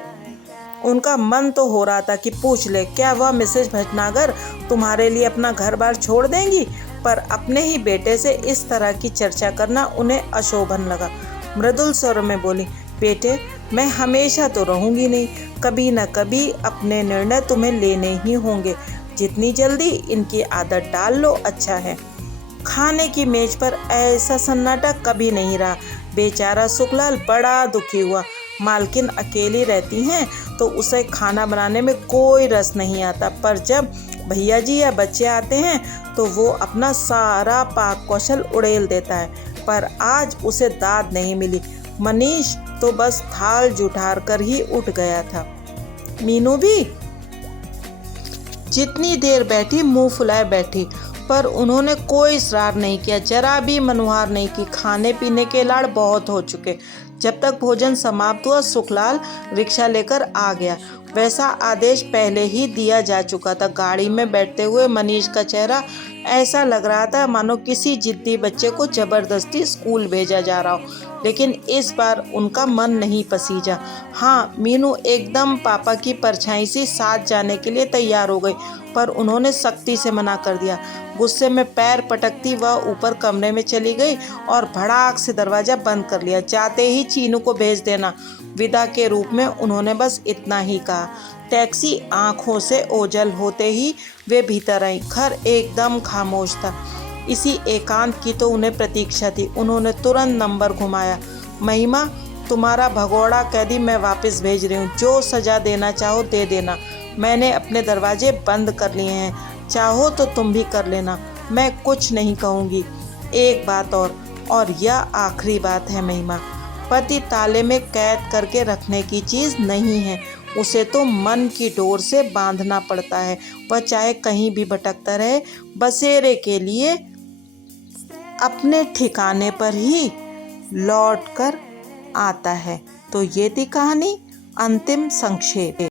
उनका मन तो हो रहा था कि पूछ ले, क्या वह मिसेज भटनागर तुम्हारे लिए अपना घर बार छोड़ देंगी? पर अपने ही बेटे से इस तरह की चर्चा करना उन्हें अशोभन लगा। मृदुल स्वर में बोली, बेटे मैं हमेशा तो रहूंगी नहीं, कभी न कभी अपने निर्णय तुम्हें लेने ही होंगे। जितनी जल्दी इनकी आदत डाल लो अच्छा है। खाने की मेज पर ऐसा सन्नाटा कभी नहीं रहा। बेचारा सुखलाल बड़ा दुखी हुआ। मालकिन अकेली रहती हैं तो उसे खाना बनाने में कोई रस नहीं आता, पर जब भैया जी या बच्चे आते हैं तो वो अपना सारा पाक कौशल उड़ेल देता है। पर आज उसे दाद नहीं मिली। मनीष तो बस थाल जुठार कर ही उठ गया था। मीनू भी जितनी देर बैठी मुंह फुलाए बैठी, पर उन्होंने कोई इसरार नहीं किया, जरा भी मनुहार नहीं की। खाने पीने के लाड़ बहुत हो चुके। जब तक भोजन समाप्त हुआ सुखलाल रिक्शा लेकर आ गया। वैसा आदेश पहले ही दिया जा चुका था। गाड़ी में बैठते हुए मनीष का चेहरा ऐसा लग रहा था मानो किसी जिद्दी बच्चे को जबरदस्ती स्कूल भेजा जा रहा हो, लेकिन इस बार उनका मन नहीं पसीजा। हाँ, मीनू एकदम पापा की परछाई सी साथ जाने के लिए तैयार हो गई, पर उन्होंने सख्ती से मना कर दिया। गुस्से में पैर पटकती वह ऊपर कमरे में चली गई और भड़ाक से दरवाज़ा बंद कर लिया। जाते ही चीनू को भेज देना, विदा के रूप में उन्होंने बस इतना ही कहा। टैक्सी आंखों से ओझल होते ही वे भीतर आई। घर एकदम खामोश था। इसी एकांत की तो उन्हें प्रतीक्षा थी। उन्होंने तुरंत नंबर घुमाया। महिमा, तुम्हारा भगोड़ा कैदी मैं वापस भेज रही हूँ, जो सज़ा देना चाहो दे देना। मैंने अपने दरवाजे बंद कर लिए हैं, चाहो तो तुम भी कर लेना, मैं कुछ नहीं कहूँगी। एक बात और यह आखिरी बात है महिमा, पति ताले में कैद करके रखने की चीज़ नहीं है, उसे तो मन की डोर से बांधना पड़ता है। वह चाहे कहीं भी भटकता रहे, बसेरे के लिए अपने ठिकाने पर ही लौट कर आता है। तो ये थी कहानी, अंतिम संक्षेप।